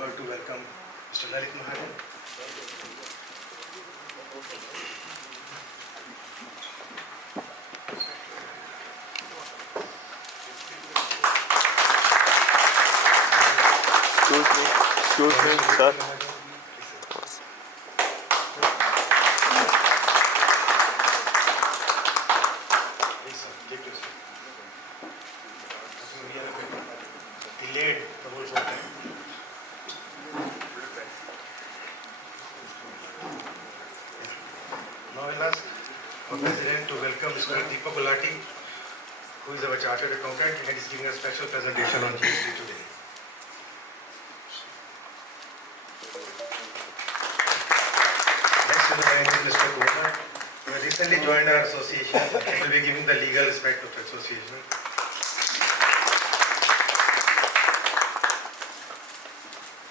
endeavor to welcome Mr. Lalit Mahajan. Excuse me, sir. Delayed the whole show. Now I'll ask our President to welcome Mr. Deepak Gulati, who is our Chartered Accountant and is giving a special presentation on GST today. Next in the line is Mr. Kumar, who has recently joined our association and will be giving the legal aspect of the association.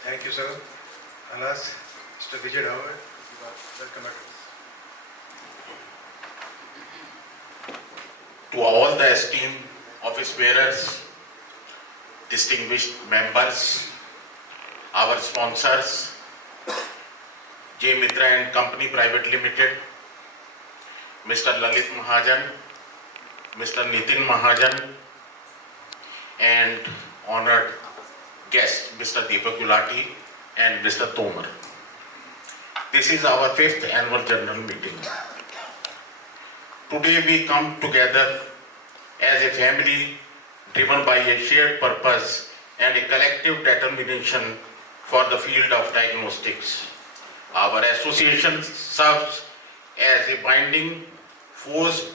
Thank you, sir. I'll ask Mr. Vijay Howard. Welcome back. To all the esteemed office bearers, distinguished members, our sponsors, J. Mitra and Company Private Limited, Mr. Lalit Mahajan, Mr. Nitin Mahajan, and honored guest, Mr. Deepak Gulati and Mr. Tomar. This is our 5th annual general meeting. Today we come together as a family driven by a shared purpose and a collective determination for the field of diagnostics. Our association serves as a binding force,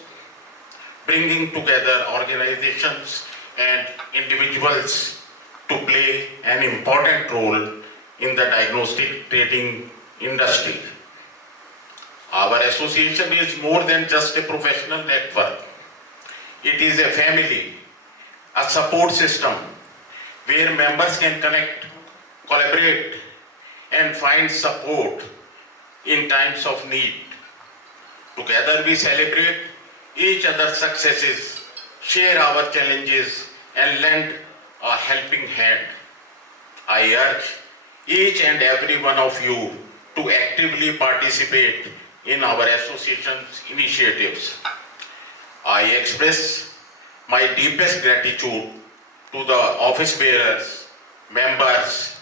bringing together organizations and individuals to play an important role in the diagnostic trading industry. Our association is more than just a professional network. It is a family, a support system where members can connect, collaborate, and find support in times of need. Together we celebrate each other's successes, share our challenges, and lend a helping hand. I urge each and every one of you to actively participate in our association's initiatives. I express my deepest gratitude to the office bearers, members,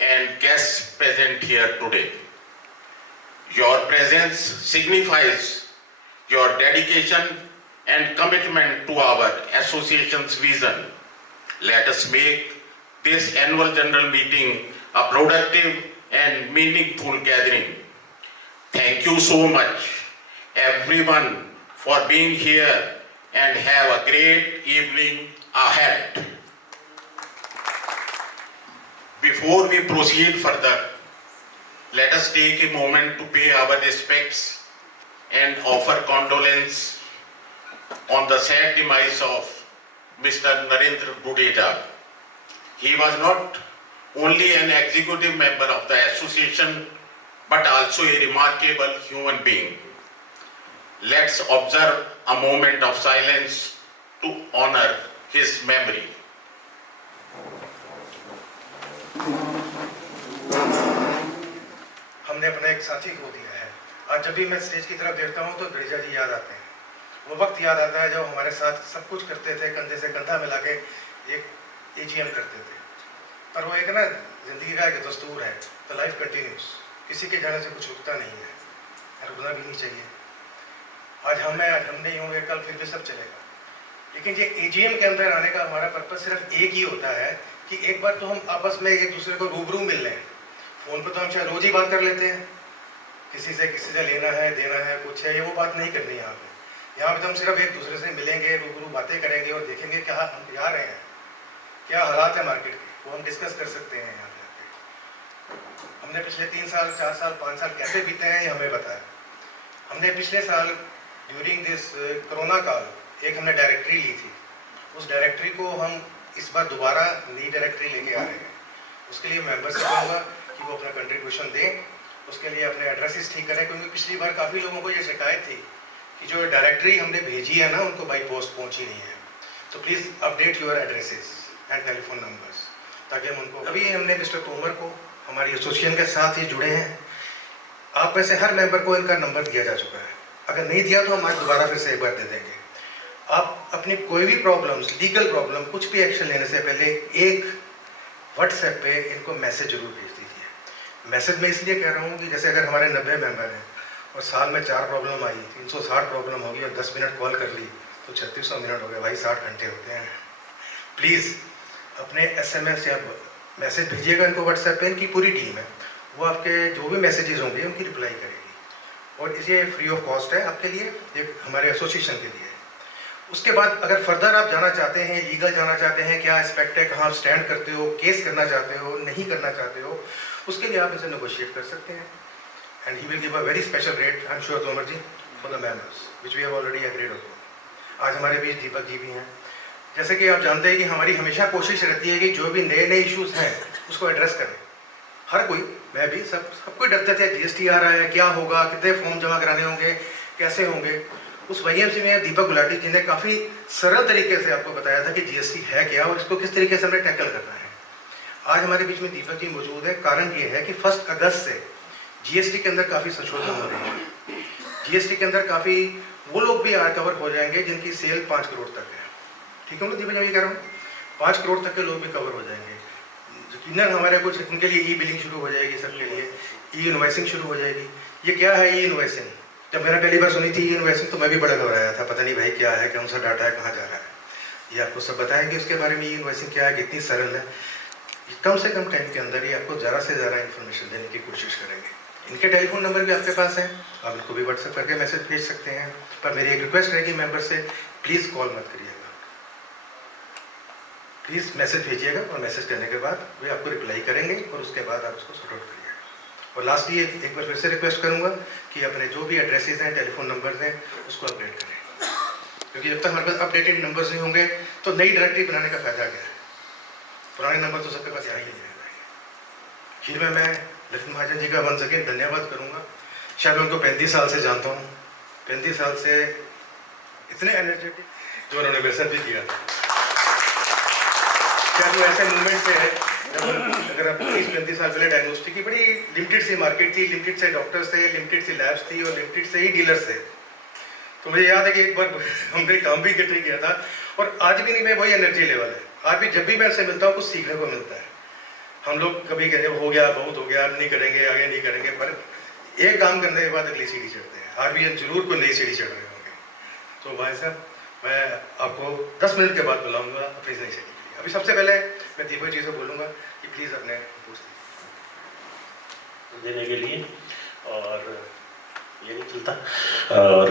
and guests present here today. Your presence signifies your dedication and commitment to our association's vision. Let us make this annual general meeting a productive and meaningful gathering. Thank you so much, everyone, for being here, and have a great evening ahead. Before we proceed further, let us take a moment to pay our respects and offer condolence on the sad demise of Mr. Narendra Gudeta. He was not only an executive member of the association, but also a remarkable human being. Let's observe a moment of silence to honor his memory. हमने अपना एक साथी खो दिया है। आज जब भी मैं स्टेज की तरफ देखता हूँ तो गणेशा जी याद आते हैं। वो वक्त याद आता है जब हमारे साथ सब कुछ करते थे, कंधे से कंधा मिला के एक एजीएम करते थे। पर वो एक ना जिंदगी का एक दस्तूर है, तो लाइफ कंटिन्यूस, किसी के जाने से कुछ रुकता नहीं है, रुकना भी नहीं चाहिए। आज हम नहीं होंगे, कल फिर भी सब चलेगा। लेकिन ये एजीएम के अंदर आने का हमारा पर्पस सिर्फ एक ही होता है कि एक बार तो हम आपस में एक दूसरे को रूबरू मिल लें। फोन पर तो हम शायद रोज ही बात कर लेते हैं, किसी से लेना है, देना है, कुछ है, ये वो बात नहीं करनी है यहाँ पे। यहाँ पे तो हम सिर्फ एक दूसरे से मिलेंगे, रूबरू बातें करेंगे और देखेंगे क्या हम जा रहे हैं, क्या हालात है मार्केट के, वो हम डिस्कस कर सकते हैं यहाँ पे। हमने पिछले 3 साल, 4 साल, 5 साल कैसे बीते हैं ये हमें बताया। हमने पिछले साल ड्यूरिंग दिस कोरोना काल एक हमने डायरेक्टरी ली थी। उस डायरेक्टरी को हम इस बार दोबारा नई डायरेक्टरी लेके आ रहे हैं। उसके लिए मेंबर से कहूँगा कि वो अपना कंट्रीब्यूशन दें, उसके लिए अपने एड्रेसेस ठीक करें, क्योंकि पिछली बार काफ़ी लोगों को ये शिकायत थी कि जो डायरेक्टरी हमने भेजी है ना, उनको बाई पोस्ट पहुंची नहीं है। तो please update your addresses and telephone numbers. ताकि हम उनको, अभी हमने मिस्टर तोमर को हमारी एसोसिएशन के साथ ही जुड़े हैं। आप में से हर मेंबर को इनका नंबर दिया जा चुका है, अगर नहीं दिया तो हम आज दोबारा फिर से एक बार दे देंगे। आप अपनी कोई भी प्रॉब्लम्स, लीगल प्रॉब्लम, कुछ भी एक्शन लेने से पहले एक व्हाट्सएप पे इनको मैसेज जरूर भेज दीजिए। मैसेज में इसलिए कह रहा हूँ कि जैसे अगर हमारे 90 मेंबर हैं और साल में 4 प्रॉब्लम आई, 360 प्रॉब्लम होगी और 10 मिनट कॉल कर ली तो 3600 मिनट हो गए भाई, 60 घंटे होते हैं। प्लीज़ अपने SMS या मैसेज भेजिएगा इनको व्हाट्सएप पे। इनकी पूरी टीम है, वो आपके जो भी मैसेजेस होंगे उनकी रिप्लाई करेगी और इसे फ्री ऑफ कॉस्ट है आपके लिए, ये हमारे एसोसिएशन के लिए। उसके बाद अगर फर्दर आप जाना चाहते हैं, लीगल जाना चाहते हैं, क्या एस्पेक्ट है, कहाँ आप स्टैंड करते हो, केस करना चाहते हो, नहीं करना चाहते हो, उसके लिए आप इसे नेगोशिएट कर सकते हैं। And he will give a very special rate, I am sure Tomar ji, for the members which we have already agreed on. आज हमारे बीच दीपक जी भी हैं। जैसे कि आप जानते हैं कि हमारी हमेशा कोशिश रहती है कि जो भी नए नए इश्यूज हैं उसको एड्रेस करें। हर कोई, मैं भी, सब कोई डरते थे GST आ रहा है, क्या होगा, कितने फॉर्म जमा कराने होंगे, कैसे होंगे। उस YMC में दीपक गुलाटी जी ने काफ़ी सरल तरीके से आपको बताया था कि GST है क्या और इसको किस तरीके से हमें टैकल करना है। आज हमारे बीच में दीपक जी मौजूद है, कारण ये है कि 1 अगस्त से GST के अंदर काफ़ी संशोधन हो रहे हैं। GST के अंदर काफ़ी वो लोग भी कवर हो जाएंगे जिनकी सेल 5 करोड़ तक है। ठीक है ना दीपक जी, मैं कह रहा हूँ 5 करोड़ तक के लोग भी कवर हो जाएंगे। यकीनन हमारे कुछ उनके लिए बिलिंग शुरू हो जाएगी, सबके लिए इनवॉइसिंग शुरू हो जाएगी। ये क्या है इनवॉइसिंग? जब मैंने पहली बार सुनी थी इनवॉइसिंग तो मैं भी बड़ा घबराया था, पता नहीं भाई क्या है, कौन सा डाटा है, कहाँ जा रहा है। ये आपको सब बताएंगे उसके बारे में, इनवॉइसिंग क्या है, कितनी सरल है। कम से कम टाइम के अंदर ही आपको ज़्यादा से ज़्यादा इन्फॉर्मेशन देने की कोशिश करेंगे। इनके टेलीफोन नंबर भी आपके पास है, आप इनको भी व्हाट्सएप करके मैसेज भेज सकते हैं। पर मेरी एक रिक्वेस्ट रहेगी मेंबर से, प्लीज़ कॉल मत करिएगा, प्लीज़ मैसेज भेजिएगा और मैसेज करने के बाद वे आपको रिप्लाई करेंगे और उसके बाद आप उसको सॉर्ट आउट करिएगा। और लास्टली एक बार फिर से रिक्वेस्ट करूंगा कि अपने जो भी एड्रेसेस हैं, टेलीफोन नंबर्स हैं, उसको अपडेट करें, क्योंकि जब तक हमारे पास अपडेटेड नंबर्स नहीं होंगे तो नई डायरेक्टरी बनाने का फायदा क्या है। पुराने नंबर तो सबके पास यहाँ ही नहीं रहेंगे। फिर मैं ललित महाजन जी का वन सेकेंड धन्यवाद करूँगा। शायद मैं उनको 35 साल से जानता हूँ, 35 साल से इतने एनर्जेटिक जो उन्होंने मैसेज भी दिया था। क्या वो ऐसे मूवमेंट से है जब अगर आप 30-35 साल पहले डायग्नोस्टिक की बड़ी लिमिटेड सी मार्केट थी, लिमिटेड से डॉक्टर्स थे, लिमिटेड सी लैब्स थी और लिमिटेड से ही डीलर्स थे। तो मुझे याद है कि एक बार हमने काम भी इकट्ठे किया था और आज भी नहीं मैं वही एनर्जी लेवल है। आज भी जब भी मैं उनसे मिलता हूँ कुछ सीखने को मिलता है। हम लोग कभी कहते हो गया, बहुत हो गया, अब नहीं करेंगे, आगे नहीं करेंगे, पर एक काम करने के बाद अगली सीढ़ी चढ़ते हैं। आज भी हम जरूर कोई नई सीढ़ी चढ़ रहे होंगे। तो भाई साहब, मैं आपको 10 मिनट के बाद बुलाऊंगा अपनी नई सीढ़ी। अभी सबसे पहले मैं दीपक जी से बोलूँगा कि प्लीज़ अपने पूछ देने के लिए, और ये नहीं चलता। और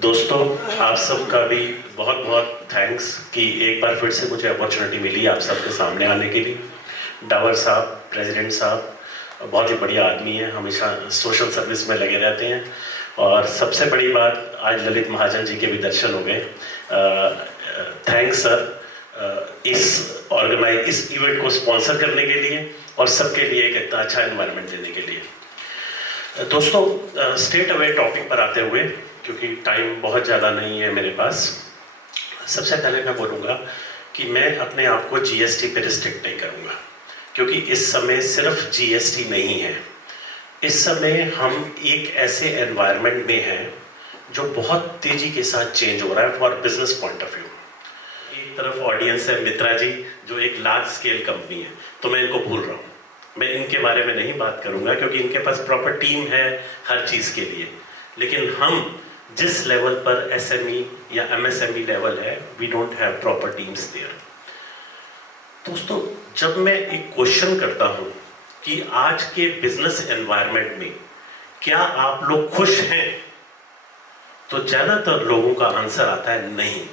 दोस्तों, आप सबका भी बहुत बहुत थैंक्स कि एक बार फिर से मुझे अपॉर्चुनिटी मिली आप सबके सामने आने के लिए। डावर साहब, प्रेसिडेंट साहब बहुत ही बढ़िया आदमी हैं, हमेशा सोशल सर्विस में लगे रहते हैं। और सबसे बड़ी बात, आज ललित महाजन जी के भी दर्शन हो गए। थैंक्स सर इस इवेंट को स्पॉन्सर करने के लिए और सबके लिए एक इतना अच्छा एनवायरनमेंट देने के लिए। दोस्तों, स्ट्रेट अवे टॉपिक पर आते हुए, क्योंकि टाइम बहुत ज़्यादा नहीं है मेरे पास, सबसे पहले मैं बोलूँगा कि मैं अपने आप को GST पे रिस्ट्रिक्ट नहीं करूँगा, क्योंकि इस समय सिर्फ GST नहीं है। इस समय हम एक ऐसे एनवायरनमेंट में हैं जो बहुत तेज़ी के साथ चेंज हो रहा है for business point of view. एक तरफ ऑडियंस है मित्रा जी, जो एक लार्ज स्केल कंपनी है, तो मैं इनको भूल रहा हूँ, मैं इनके बारे में नहीं बात करूँगा क्योंकि इनके पास प्रॉपर टीम है हर चीज़ के लिए। लेकिन हम जिस लेवल पर SME या MSME लेवल है, we don't have proper teams there. दोस्तों, जब मैं एक क्वेश्चन करता हूँ कि आज के बिजनेस एनवायरनमेंट में क्या आप लोग खुश हैं, तो ज़्यादातर लोगों का आंसर आता है नहीं।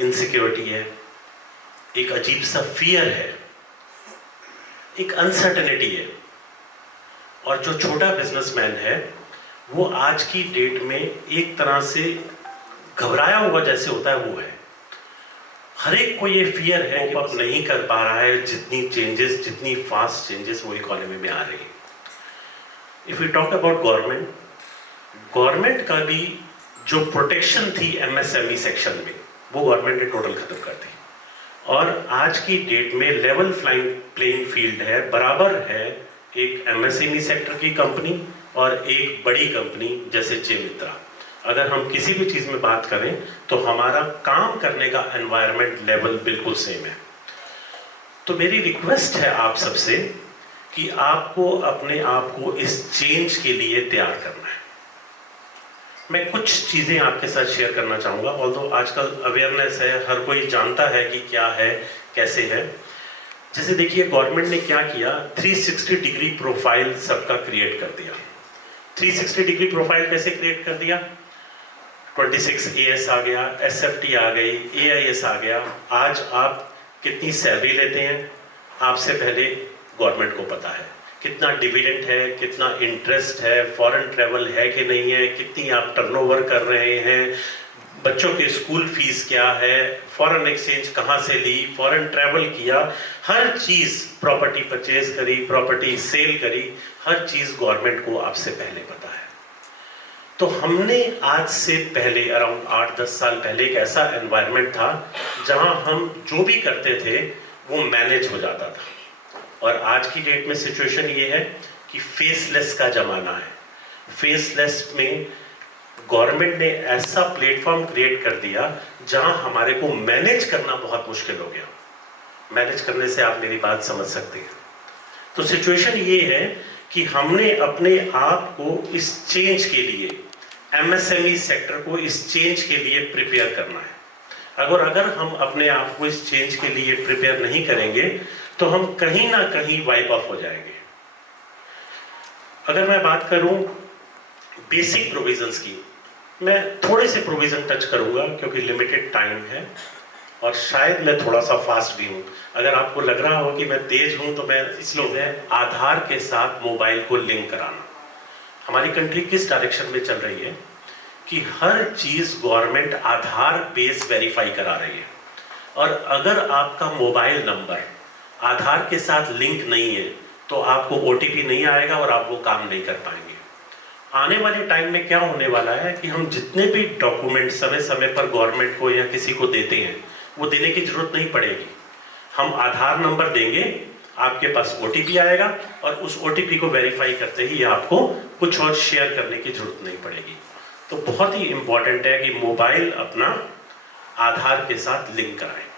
इनसिक्योरिटी है, एक अजीब सा फियर है, एक अनसर्टेनिटी है। और जो छोटा बिजनेसमैन है वो आज की डेट में एक तरह से घबराया हुआ जैसे होता है, वो है। हर एक को ये फियर है कि अब नहीं कर पा रहा है जितनी चेंजेस, जितनी फास्ट चेंजेस वो इकोनॉमी में आ रही है। If you talk about government का भी जो प्रोटेक्शन थी MSME सेक्शन में, वो गवर्नमेंट ने टोटल खत्म कर दी। और आज की डेट में लेवल प्लेइंग फील्ड है, बराबर है एक एमएसएमई सेक्टर की कंपनी और एक बड़ी कंपनी जैसे जे मित्रा। अगर हम किसी भी चीज़ में बात करें तो हमारा काम करने का एनवायरनमेंट लेवल बिल्कुल सेम है। तो मेरी रिक्वेस्ट है आप सबसे कि आपको अपने आप को इस चेंज के लिए तैयार करना है। मैं कुछ चीज़ें आपके साथ शेयर करना चाहूँगा, ऑल्दो आजकल अवेयरनेस है, हर कोई जानता है कि क्या है कैसे है। जैसे देखिए गवर्नमेंट ने क्या किया, 360 डिग्री प्रोफाइल सबका क्रिएट कर दिया। 360 डिग्री प्रोफाइल कैसे क्रिएट कर दिया? 26 AS आ गया, SFT आ गई, AIS आ गया। आज आप कितनी सैलरी लेते हैं आपसे पहले गवर्नमेंट को पता है, कितना डिविडेंड है, कितना इंटरेस्ट है, फॉरेन ट्रैवल है कि नहीं है, कितनी आप टर्नओवर कर रहे हैं, बच्चों के स्कूल फीस क्या है, फॉरेन एक्सचेंज कहाँ से ली, फॉरेन ट्रैवल किया, हर चीज़, प्रॉपर्टी परचेज करी, प्रॉपर्टी सेल करी, हर चीज़ गवर्नमेंट को आपसे पहले पता है। तो हमने आज से पहले अराउंड 8-10 साल पहले एक ऐसा एनवायरनमेंट था जहां हम जो भी करते थे वो मैनेज हो जाता था। और आज की डेट में सिचुएशन ये है कि फेसलेस का जमाना है। फेसलेस में गवर्नमेंट ने ऐसा प्लेटफॉर्म क्रिएट कर दिया जहां हमारे को मैनेज करना बहुत मुश्किल हो गया। मैनेज करने से आप मेरी बात समझ सकते हैं। तो सिचुएशन ये है कि हमने अपने आप को इस चेंज के लिए, एमएसएमई सेक्टर को इस चेंज के लिए प्रिपेयर करना है। अगर हम अपने आप को इस चेंज के लिए प्रिपेयर नहीं करेंगे तो हम कहीं ना कहीं वाइप ऑफ हो जाएंगे। अगर मैं बात करूं बेसिक प्रोविजंस की, मैं थोड़े से प्रोविजन टच करूंगा क्योंकि लिमिटेड टाइम है और शायद मैं थोड़ा सा फास्ट भी हूं। अगर आपको लग रहा हो कि मैं तेज हूं तो मैं इसलिए आधार के साथ मोबाइल को लिंक कराना। हमारी कंट्री किस डायरेक्शन में चल रही है कि हर चीज गवर्नमेंट आधार बेस वेरीफाई करा रही है, और अगर आपका मोबाइल नंबर आधार के साथ लिंक नहीं है तो आपको OTP नहीं आएगा और आप वो काम नहीं कर पाएंगे। आने वाले टाइम में क्या होने वाला है कि हम जितने भी डॉक्यूमेंट समय समय पर गवर्नमेंट को या किसी को देते हैं वो देने की जरूरत नहीं पड़ेगी। हम आधार नंबर देंगे, आपके पास OTP आएगा और उस OTP को वेरीफाई करते ही आपको कुछ और शेयर करने की जरूरत नहीं पड़ेगी। तो बहुत ही इंपॉर्टेंट है कि मोबाइल अपना आधार के साथ लिंक कराएं।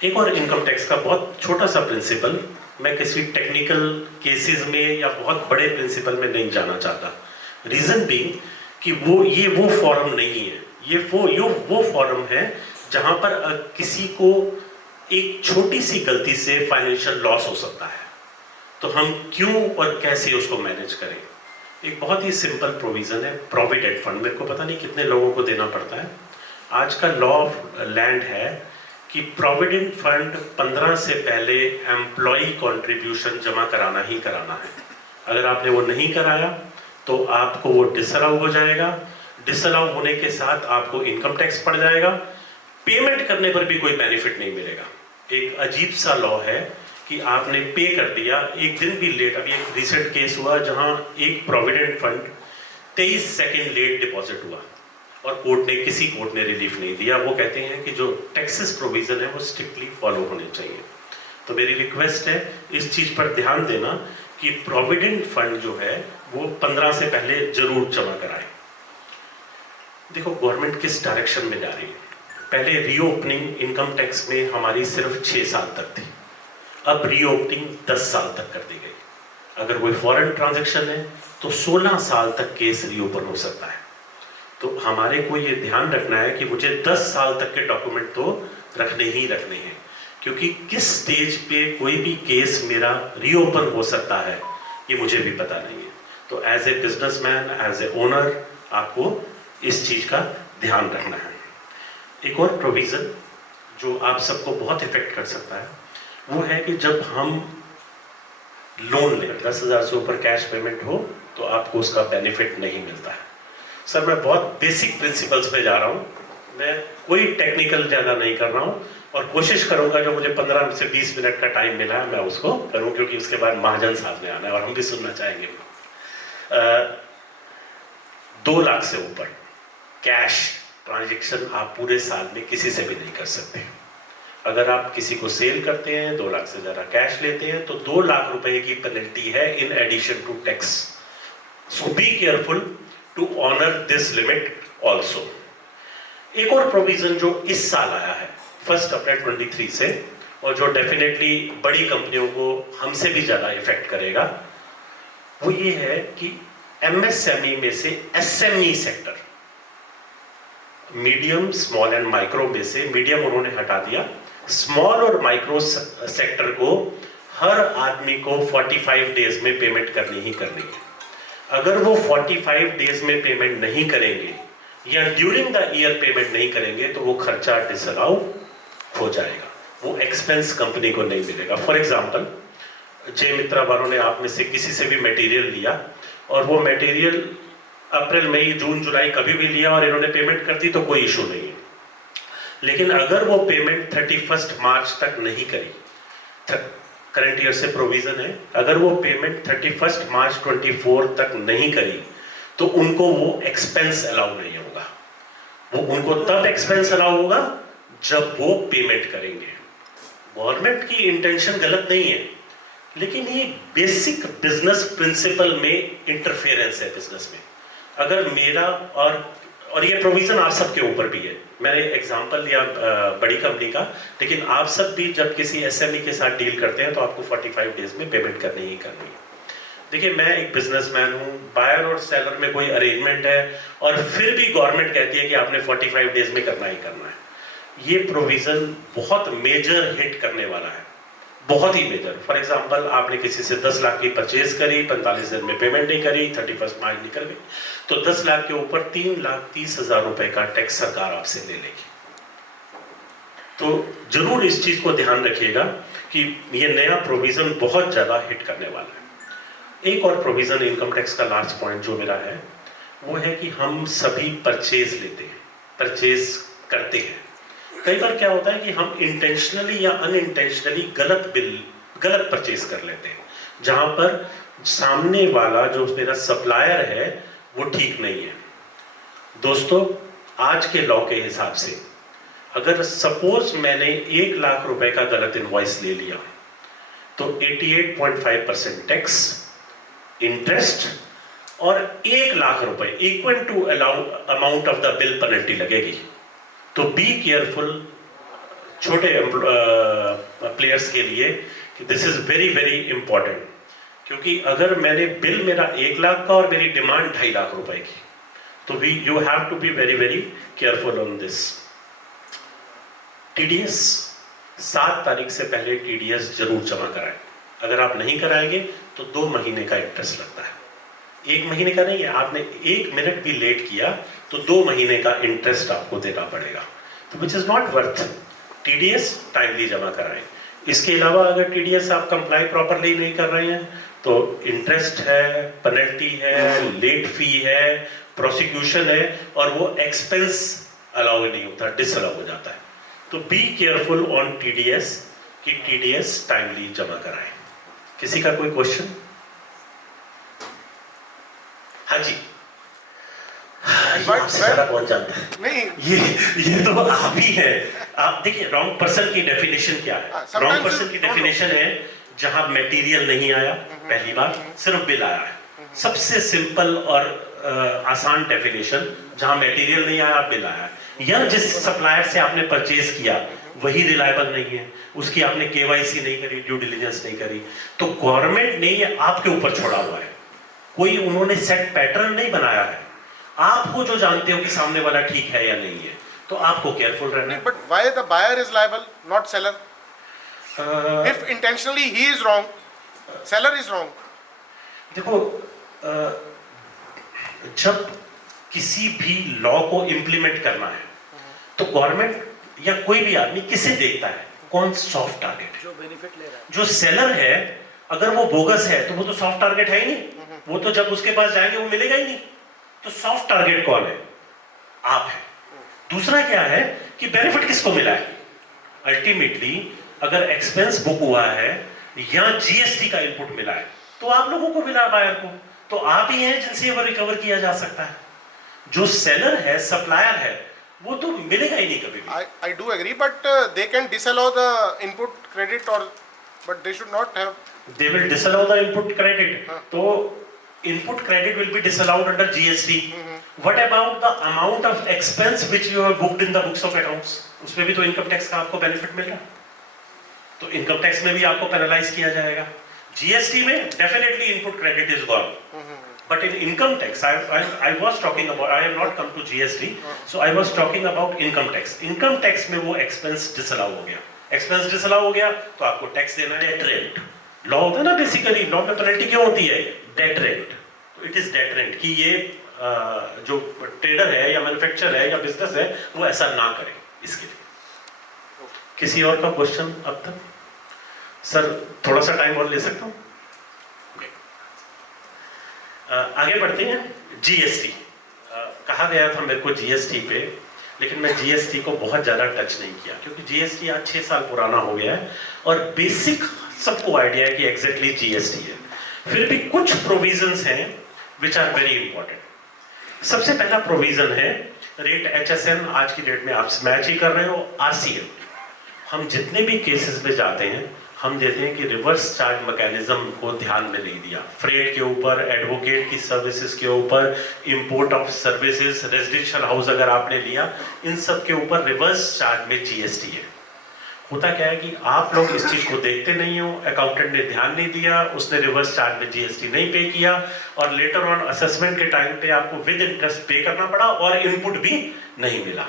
एक और इनकम टैक्स का बहुत छोटा सा प्रिंसिपल, मैं किसी टेक्निकल केसेस में या बहुत बड़े प्रिंसिपल में नहीं जाना चाहता। रीजन भी कि ये वो फॉरम नहीं है, ये वो फॉरम है जहां पर किसी को एक छोटी सी गलती से फाइनेंशियल लॉस हो सकता है, तो हम क्यों और कैसे उसको मैनेज करें। एक बहुत ही सिंपल प्रोविजन है, प्रोविडेंट फंड। मेरे को पता नहीं कितने लोगों को देना पड़ता है। आज का लॉ ऑफ लैंड है कि प्रोविडेंट फंड 15 से पहले एम्प्लॉय कंट्रीब्यूशन जमा कराना ही कराना है। अगर आपने वो नहीं कराया तो आपको वो डिसअलाउ हो जाएगा। डिसअलाउ होने के साथ आपको इनकम टैक्स पड़ जाएगा। पेमेंट करने पर भी कोई बेनिफिट नहीं मिलेगा। एक अजीब सा लॉ है कि आपने पे कर दिया, एक दिन भी लेट। अभी एक रिसेंट केस हुआ जहां एक provident fund 23 second late deposit हुआ और किसी कोर्ट ने रिलीफ नहीं दिया। वो कहते हैं कि जो टैक्सेस प्रोविजन है वो स्ट्रिक्टली फॉलो होने चाहिए। तो मेरी रिक्वेस्ट है इस चीज पर ध्यान देना कि प्रोविडेंट फंड जो है वो 15 से पहले जरूर जमा कराए। देखो गवर्नमेंट किस डायरेक्शन में जा रही है। पहले रीओपनिंग इनकम टैक्स में हमारी सिर्फ 6 साल तक थी, अब रीओपनिंग 10 साल तक कर दी गई। अगर कोई फॉरेन ट्रांजैक्शन है तो 16 साल तक केस रीओपन हो सकता है। तो हमारे को ये ध्यान रखना है कि मुझे 10 साल तक के डॉक्यूमेंट तो रखने ही रखने हैं, क्योंकि किस स्टेज पे कोई भी केस मेरा रीओपन हो सकता है ये मुझे भी पता नहीं है। तो as a businessman, as a owner, आपको इस चीज का ध्यान रखना है। एक और प्रोविजन जो आप सबको बहुत इफेक्ट कर सकता है वो है कि जब हम लोन लें, 10,000 से ऊपर कैश पेमेंट हो तो आपको उसका बेनिफिट नहीं मिलता है। सर मैं बहुत बेसिक प्रिंसिपल्स पे जा रहा हूँ, मैं कोई टेक्निकल ज़्यादा नहीं कर रहा हूँ और कोशिश करूँगा जो मुझे 15 से 20 मिनट का टाइम मिला है मैं उसको करूँ, क्योंकि उसके बाद महाजन साहब ने आना है और हम भी सुनना चाहेंगे। 2 लाख से ऊपर कैश ट्रांजैक्शन आप पूरे साल में किसी से भी नहीं कर सकते। अगर आप किसी को सेल करते हैं 2 लाख से ज़्यादा कैश लेते हैं तो 2 लाख रुपए की पेनल्टी है in addition to tax. So be careful to honour this limit also. एक और प्रोविजन जो इस साल आया है 1 अप्रैल 23 से, और जो डेफिनेटली बड़ी कंपनियों को हमसे भी ज़्यादा इफेक्ट करेगा, वो ये है कि एमएसएमई में से SME sector, medium small and micro में से मीडियम उन्होंने हटा दिया, स्मॉल और माइक्रो सेक्टर को हर आदमी को 45 डेज में पेमेंट करनी ही करनी है। अगर वो 45 डेज में पेमेंट नहीं करेंगे या ड्यूरिंग द ईयर पेमेंट नहीं करेंगे तो वो खर्चा डिसअलाउ हो जाएगा, वो एक्सपेंस कंपनी को नहीं मिलेगा। फॉर एग्जाम्पल, जय मित्रा वालों ने आप में से किसी से भी मटेरियल लिया और वो मटेरियल अप्रैल मई जून जुलाई कभी भी लिया और इन्होंने पेमेंट कर दी तो कोई इशू नहीं है। लेकिन अगर वो पेमेंट 31 मार्च तक नहीं करी, करंट ईयर से प्रोविजन है, अगर वो पेमेंट 31 मार्च 24 तक नहीं करी तो उनको वो एक्सपेंस अलाउ नहीं होगा। वो उनको तब एक्सपेंस अलाउ होगा जब वो पेमेंट करेंगे। गवर्नमेंट की इंटेंशन गलत नहीं है, लेकिन ये बेसिक बिजनेस प्रिंसिपल में इंटरफेरेंस है बिजनेस में। अगर मेरा और ये प्रोविजन आप सबके ऊपर भी है, मैंने एग्जांपल लिया बड़ी कंपनी का, लेकिन आप सब भी जब किसी एसएमई के साथ डील करते हैं तो आपको 45 डेज में पेमेंट करनी ही करनी है। देखिए, मैं एक बिजनेसमैन हूँ, बायर और सेलर में कोई अरेंजमेंट है और फिर भी गवर्नमेंट कहती है कि आपने 45 डेज में करना ही करना है। ये प्रोविजन बहुत मेजर हिट करने वाला है, बहुत ही मेजर। फॉर एग्जांपल, आपने किसी से 10 लाख की परचेज करी, 45 दिन में पेमेंट नहीं करी, 31 मार्च निकल गई, तो 10 लाख के ऊपर 3,30,000 रुपए का टैक्स सरकार आपसे ले लेगी। तो जरूर इस चीज को ध्यान रखिएगा कि ये नया प्रोविजन बहुत ज्यादा हिट करने वाला है। एक और प्रोविजन इनकम टैक्स का लास्ट पॉइंट जो मेरा है वो है कि हम सभी परचेज लेते हैं, परचेज करते हैं। कई बार क्या होता है कि हम इंटेंशनली या अनइंटेंशनली गलत परचेज कर लेते हैं, जहां पर सामने वाला जो मेरा सप्लायर है वो ठीक नहीं है। दोस्तों, आज के लॉ के हिसाब से अगर सपोज मैंने 1 लाख रुपए का गलत इनवॉइस ले लिया तो 88.5% टैक्स, इंटरेस्ट और 1 लाख रुपए equal to amount of the bill penalty लगेगी। तो बी केयरफुल छोटे प्लेयर्स के लिए कि this is very very important, क्योंकि अगर मैंने बिल मेरा 1 लाख का और मेरी डिमांड 2.5 लाख रुपए की, तो you have to be very very careful on this. TDS 7 तारीख से पहले टीडीएस जरूर जमा कराएं। अगर आप नहीं कराएंगे तो 2 महीने का इंटरेस्ट लगता है, 1 महीने का नहीं है। आपने 1 मिनट भी लेट किया तो 2 महीने का इंटरेस्ट आपको देना पड़ेगा, तो which is not worth. TDS timely जमा कराएं। इसके अलावा अगर टीडीएस आप कंप्लाई प्रॉपरली नहीं कर रहे हैं तो इंटरेस्ट है, पेनल्टी है, लेट फी है, प्रोसिक्यूशन है, और वो एक्सपेंस अलाउ नहीं होता, डिसअलाउ हो जाता है। तो बी केयरफुल ऑन टीडीएस कि टीडीएस टाइमली जमा कराएं। किसी का कोई क्वेश्चन? हाँ जी। कौन जानता है? नहीं, ये तो आप ही है। आप देखिए, रॉन्ग पर्सन की डेफिनेशन क्या है? रॉन्ग पर्सन की डेफिनेशन है जहां मटेरियल नहीं आया, पहली बार सिर्फ बिल आया है। सबसे सिंपल और आसान डेफिनेशन, जहां मटेरियल नहीं आया, बिल आया है, या जिस सप्लायर से आपने परचेज किया वही रिलायबल नहीं है, उसकी आपने केवाईसी नहीं करी, ड्यू डिलिजेंस नहीं करी, तो गवर्नमेंट ने ये आपके ऊपर छोड़ा हुआ है। कोई उन्होंने सेट पैटर्न नहीं बनाया है। आपको जो जानते हो कि सामने वाला ठीक है या नहीं है, तो आपको केयरफुल रहना है। but why the buyer is liable, not seller? If intentionally he is wrong, seller is wrong. देखो, जब किसी भी लॉ को इम्प्लीमेंट करना है तो गवर्नमेंट या कोई भी आदमी किसे देखता है? कौन सॉफ्ट टारगेट है? जो बेनिफिट ले रहा है। जो सेलर है, अगर वो बोगस है तो वो तो सॉफ्ट टारगेट है ही नहीं, वो तो जब उसके पास जाएंगे वो मिलेगा ही नहीं। तो सॉफ्ट टारगेट कौन है? आप है। दूसरा क्या है कि बेनिफिट किसको मिला है? अल्टीमेटली अगर एक्सपेंस बुक हुआ है या जीएसटी का इनपुट मिला है तो आप लोगों को मिला, बायर को, तो आप ही हैं जिनसे वो रिकवर किया जा सकता है। जो सेलर है, सप्लायर है, वो तो मिलेगा ही नहीं कभी भी। I do agree, but they can disallow the input credit but they should not have. They will disallow the input credit. हाँ. तो input credit will be disallowed under GST. What about the amount of expense which you have booked in the books of accounts? उसमें भी तो income tax का आपको benefit मिलेगा, तो income tax में भी आपको पेनलाइज किया जाएगा। जीएसटी में definitely input credit is gone, but in income tax I was talking about, I have not come to GST, so I was talking about income tax. Income tax में वो expense disallow हो गया, expense disallow हो गया तो आपको tax देना है। डेटरेंट लॉ होता है ना, बेसिकली लॉ में पेनल्टी क्यों होती है? डेटरेंट। तो इट इज डेटरेंट कि ये जो ट्रेडर है या मैन्युफैक्चरर है या बिजनेस है वो ऐसा ना करे। इसके लिए किसी और का क्वेश्चन अब तक? सर थोड़ा सा टाइम और ले सकता हूँ? आगे बढ़ते हैं। जीएसटी कहा गया था मेरे को जीएसटी पे, लेकिन मैं जीएसटी को बहुत ज़्यादा टच नहीं किया क्योंकि जीएसटी आज 6 साल पुराना हो गया है और बेसिक सबको आइडिया है कि एग्जैक्टली जीएसटी है। फिर भी कुछ प्रोविजंस हैं विच आर वेरी इंपॉर्टेंट। सबसे पहला प्रोविजन है रेट एचएसएन, आज की डेट में आप मैच ही कर रहे हो। आरसीएम, हम जितने भी केसेस में जाते हैं हम देते हैं कि रिवर्स चार्ज मैकेनिज्म को ध्यान में नहीं दिया। फ्रेट के ऊपर, एडवोकेट की सर्विसेज के ऊपर, import of services, residential house अगर आपने लिया, इन सब के ऊपर रिवर्स चार्ज में जीएसटी है। होता क्या है कि आप लोग इस चीज को देखते नहीं हो, अकाउंटेंट ने ध्यान नहीं दिया, उसने रिवर्स चार्ज में जीएसटी नहीं पे किया और लेटर ऑन असेसमेंट के टाइम पे आपको विद इंटरेस्ट पे करना पड़ा और इनपुट भी नहीं मिला।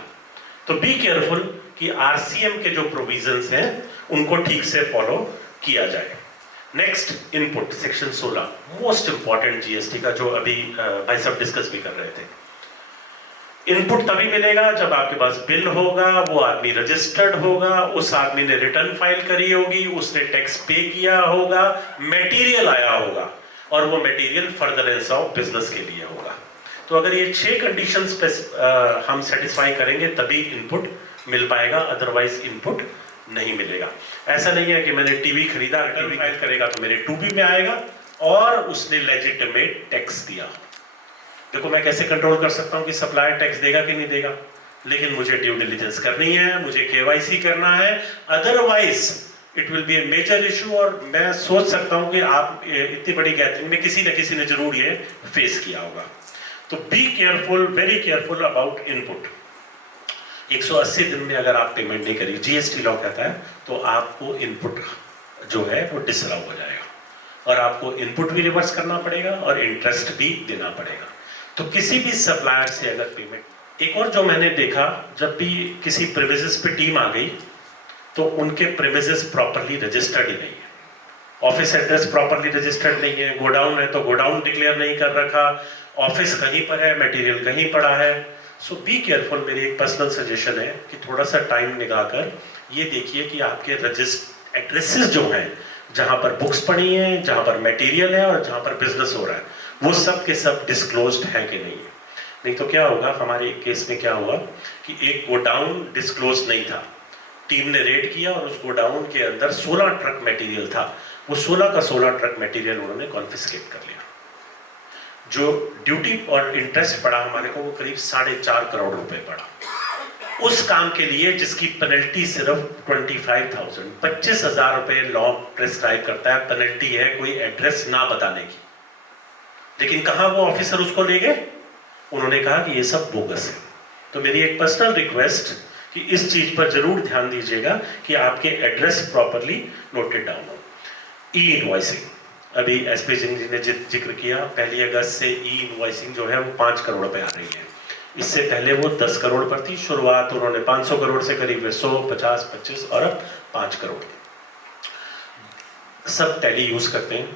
तो बी केयरफुल कि आरसीएम के जो प्रोविजंस हैं उनको ठीक से फॉलो किया जाए। Next input, section 16 most important GST का, जो अभी भाई साहब डिस्कस भी कर रहे थे। इनपुट तभी मिलेगा जब आपके पास बिल होगा, वो आदमी रजिस्टर्ड होगा, उस आदमी ने रिटर्न फाइल करी होगी, उसने टैक्स पे किया होगा, मटेरियल आया होगा और वो मटेरियल फर्दरेंस ऑफ बिजनेस के लिए होगा। तो अगर ये 6 कंडीशंस पे हम सेटिस्फाई करेंगे तभी इनपुट मिल पाएगा, अदरवाइज इनपुट नहीं मिलेगा। ऐसा नहीं है कि मैंने टीवी खरीदा, टीवी फाइल करेगा तो मेरे 2B में आएगा और उसने लेजिटिमेट टैक्स दिया। देखो मैं कैसे कंट्रोल कर सकता हूँ कि सप्लायर टैक्स देगा कि नहीं देगा, लेकिन मुझे ड्यू डिलिजेंस करनी है, मुझे केवाईसी करना है, otherwise it will be a major issue. और मैं सोच सकता हूँ कि आप इतनी बड़ी गैदरिंग में किसी न किसी ने जरूर ये फेस किया होगा। तो be careful, very careful about input. 180 दिन में अगर आप पेमेंट नहीं करी, जीएसटी लॉ कहता है, तो आपको इनपुट जो है वो डिसअलाउ हो जाएगा और आपको इनपुट भी रिवर्स करना पड़ेगा और इंटरेस्ट भी देना पड़ेगा। तो किसी भी सप्लायर से अगर पेमेंट, एक और जो मैंने देखा, जब भी किसी प्रीमिसेस पे टीम आ गई तो उनके प्रीमिसेस प्रॉपर्ली रजिस्टर्ड ही नहीं है, ऑफिस एड्रेस प्रॉपर्ली रजिस्टर्ड नहीं है, गोडाउन है तो गोडाउन डिक्लेयर नहीं कर रखा, ऑफिस कहीं पर है, मटेरियल कहीं पड़ा है। सो बी केयरफुल। मेरी एक पर्सनल सजेशन है कि थोड़ा सा टाइम निकाल कर ये देखिए कि आपके रजिस्टर एड्रेसेस जो हैं, जहाँ पर बुक्स पड़ी हैं, जहाँ पर मटेरियल है और जहाँ पर बिजनेस हो रहा है, वो सब के सब डिस्क्लोज्ड है कि नहीं है। नहीं तो क्या होगा, हमारे केस में क्या हुआ कि एक गोडाउन डिस्क्लोज नहीं था, टीम ने रेड किया और उस गोडाउन के अंदर 16 ट्रक मटेरियल था, वो 16 का 16 ट्रक मटेरियल उन्होंने कॉन्फिस्केट कर लिया। जो ड्यूटी और इंटरेस्ट पड़ा हमारे को वो करीब 4.5 करोड़ रुपए पड़ा उस काम के लिए, जिसकी पेनल्टी सिर्फ 25,000 25,000 रुपए लॉ प्रेस्क्राइब करता है। पेनल्टी है कोई एड्रेस ना बताने की, लेकिन कहा वो ऑफिसर उसको ले गए, उन्होंने कहा कि ये सब बोगस है। तो मेरी एक पर्सनल रिक्वेस्ट कि इस चीज पर जरूर ध्यान दीजिएगा कि आपके एड्रेस प्रॉपर्ली नोटेड डाउन हो। ई इनवॉइसिंग, अभी एसपी सिंह जी ने जिक्र किया, 1 अगस्त से ई इनवॉइसिंग जो है वो 5 करोड़ पे आ रही है। इससे पहले वो 10 करोड़ पर थी, शुरुआत उन्होंने 500 करोड़ से करीब 100, 50, 25 और अब 5 करोड़। सब टैली यूज करते हैं,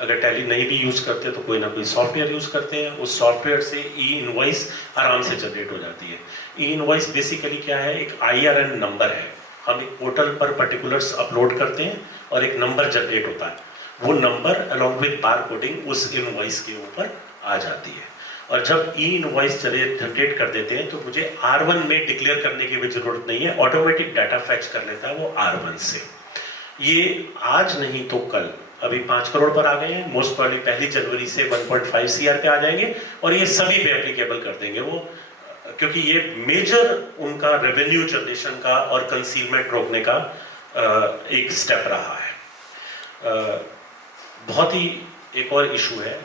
अगर टैली नहीं भी यूज करते तो कोई ना कोई सॉफ्टवेयर यूज करते हैं, उस सॉफ्टवेयर से ई इनवॉइस आराम से जनरेट हो जाती है। ई इनवॉइस बेसिकली क्या है, एक IRN नंबर है, हम एक पोर्टल पर पर्टिकुलर्स अपलोड करते हैं और एक नंबर जनरेट होता है, वो number along with bar coding उस इनवॉइस के ऊपर आ जाती है। और जब ई इनवॉइस जनरेट कर देते हैं तो मुझे R1 में डिक्लेयर करने की भी जरूरत नहीं है, ऑटोमेटिक डाटा फैच कर लेता है वो R1 से। ये आज नहीं तो कल, अभी 5 करोड़ पर आ गए हैं, मोस्ट प्रॉब्ली 1 जनवरी से 1.5 CR पे आ जाएंगे और ये सभी पे एप्लीकेबल कर देंगे। वो क्योंकि ये मेजर उनका रेवेन्यू जनरेशन का और कंसीलमेंट रोकने का एक स्टेप रहा है। बहुत ही एक और इशू है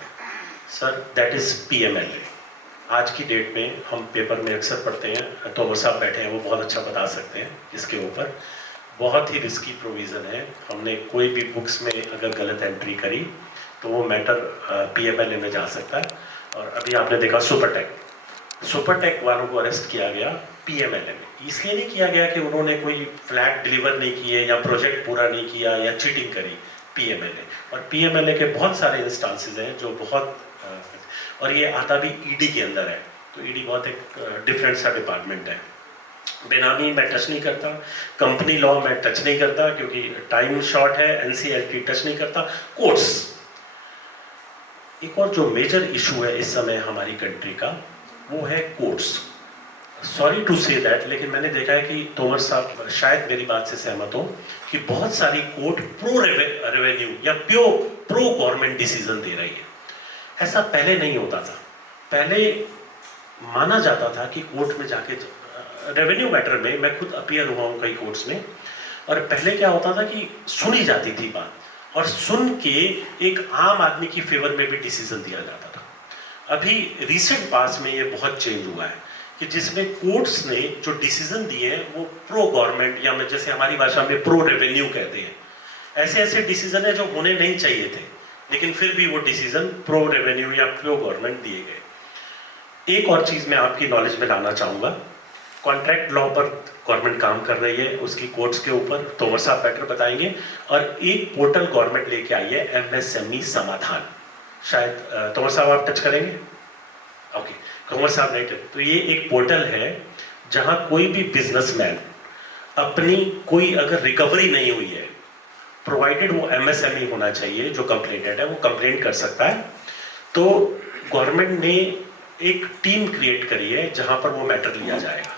सर, दैट इज PMLA। आज की डेट में हम पेपर में अक्सर पढ़ते हैं, तो वो साहब बैठे हैं, वो बहुत अच्छा बता सकते हैं इसके ऊपर। बहुत ही रिस्की प्रोविज़न है। हमने कोई भी बुक्स में अगर गलत एंट्री करी तो वो मैटर PMLA में जा सकता है। और अभी आपने देखा सुपरटेक वालों को अरेस्ट किया गया PMLA में। इसलिए नहीं किया गया कि उन्होंने कोई फ्लैट डिलीवर नहीं किए या प्रोजेक्ट पूरा नहीं किया या चीटिंग करी, PMLA। और PMLA के बहुत सारे इंस्टांसेस हैं जो बहुत और ये आता भी ED के अंदर है। तो ED बहुत एक डिफरेंट सा डिपार्टमेंट है। बेनामी मैं टच नहीं करता, कंपनी लॉ मैं टच नहीं करता क्योंकि टाइम शॉर्ट है, NCLT टच नहीं करता। कोर्ट्स, एक और जो मेजर इशू है इस समय हमारी कंट्री का, वो है courts. Sorry to say that, लेकिन मैंने देखा है कि तोमर साहब शायद मेरी बात से सहमत हो कि बहुत सारी कोर्ट प्रो रेवेन्यू या प्रो गवर्नमेंट डिसीजन दे रही है। ऐसा पहले नहीं होता था। पहले माना जाता था कि कोर्ट में जाके, रेवेन्यू मैटर में मैं खुद अपीयर हुआ हूँ कई कोर्ट्स में, और पहले क्या होता था कि सुनी जाती थी बात और सुन के एक आम आदमी की फेवर में भी डिसीजन दिया जाता था। अभी रिसेंट पास में ये बहुत चेंज हुआ है कि जिसमें कोर्ट्स ने जो डिसीजन दिए हैं वो प्रो गवर्नमेंट या जैसे हमारी भाषा में प्रो रेवेन्यू कहते हैं, ऐसे ऐसे डिसीजन है जो होने नहीं चाहिए थे, लेकिन फिर भी वो डिसीजन प्रो रेवेन्यू या प्रो गवर्नमेंट दिए गए। एक और चीज़ मैं आपकी नॉलेज में लाना चाहूँगा, कॉन्ट्रैक्ट लॉ पर गवर्नमेंट काम कर रही है, उसकी कोर्ट्स के ऊपर तोमर साहब बेटर बताएंगे। और एक पोर्टल गवर्नमेंट लेके आई है, MSME समाधान। शायद तोमर साहब आप टच करेंगे? ओके, तोमर साहब नहीं टच। तो ये एक पोर्टल है जहां कोई भी बिजनेसमैन अपनी कोई अगर रिकवरी नहीं हुई है, प्रोवाइडेड वो MSME होना चाहिए, जो कंप्लेंटेड है वो कंप्लेंट कर सकता है। तो गवर्नमेंट ने एक टीम क्रिएट करी है जहां पर वो मैटर लिया जाएगा,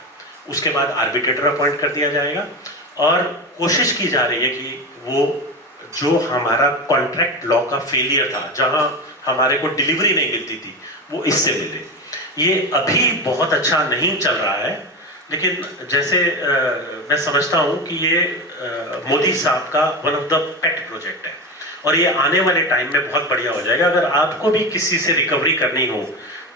उसके बाद आर्बिट्रेटर अपॉइंट कर दिया जाएगा और कोशिश की जा रही है कि वो जो हमारा कॉन्ट्रैक्ट लॉ का फेलियर था, जहां हमारे को डिलीवरी नहीं मिलती थी, वो इससे मिले। ये अभी बहुत अच्छा नहीं चल रहा है, लेकिन जैसे मैं समझता हूं कि ये मोदी साहब का one of the pet project है और ये आने वाले टाइम में बहुत बढ़िया हो जाएगा। अगर आपको भी किसी से रिकवरी करनी हो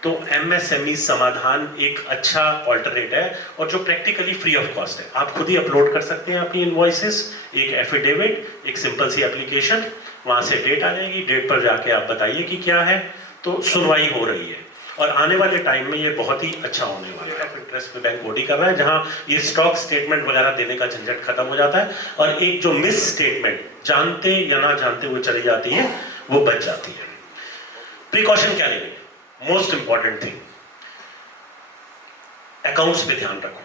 तो MSME समाधान एक अच्छा ऑल्टरनेट है और जो प्रैक्टिकली फ्री ऑफ कॉस्ट है। आप खुद ही अपलोड कर सकते हैं अपनी इनवॉइसेस, एक एफिडेविट, एक सिंपल सी एप्लीकेशन, वहां से डेट आ जाएगी, डेट पर जाके आप बताइए कि क्या है, तो सुनवाई हो रही है। और आने वाले टाइम में ये बहुत ही अच्छा होने वाला है। इंटरेस्ट पे बैंक बॉडी कर रहा है जहां ये स्टॉक स्टेटमेंट वगैरह देने का झंझट खत्म हो जाता है और एक जो मिस स्टेटमेंट जानते या ना जानते हुए चली जाती है वो बच जाती है। प्रिकॉशन क्या लेंगे? मोस्ट इंपॉर्टेंट थिंग, अकाउंट्स पे ध्यान रखो।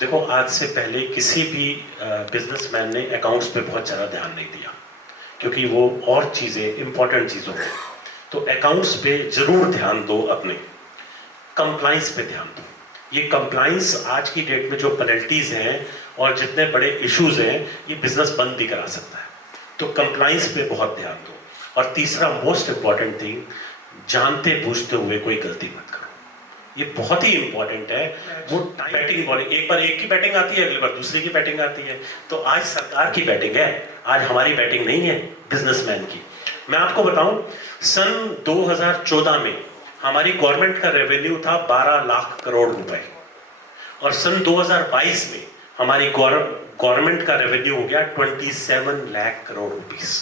देखो, आज से पहले किसी भी बिजनेसमैन ने अकाउंट्स पे बहुत ज़्यादा ध्यान नहीं दिया क्योंकि वो और चीज़ें, इंपॉर्टेंट चीज़ों पे, तो अकाउंट्स पे जरूर ध्यान दो। अपने कंप्लाइंस पे ध्यान दो। ये कंप्लाइंस आज की डेट में जो पेनल्टीज हैं और जितने बड़े इश्यूज हैं, ये बिजनेस बंद भी करा सकता है, तो कंप्लाइंस पे बहुत ध्यान दो। और तीसरा मोस्ट इंपॉर्टेंट थिंग, जानते बूझते हुए कोई गलती मत करो। ये बहुत ही इंपॉर्टेंट है। वो बैटिंग बॉलिंग, एक बार एक की बैटिंग आती है, अगली बार दूसरी की बैटिंग आती है। तो आज सरकार की बैटिंग है, आज हमारी बैटिंग नहीं है बिजनेसमैन की। मैं आपको बताऊं, सन 2014 में हमारी गवर्नमेंट का रेवेन्यू था 12 लाख करोड़ रुपए और सन 2022 में हमारी गवर्नमेंट का रेवेन्यू हो गया 27 लाख करोड़ रुपीस।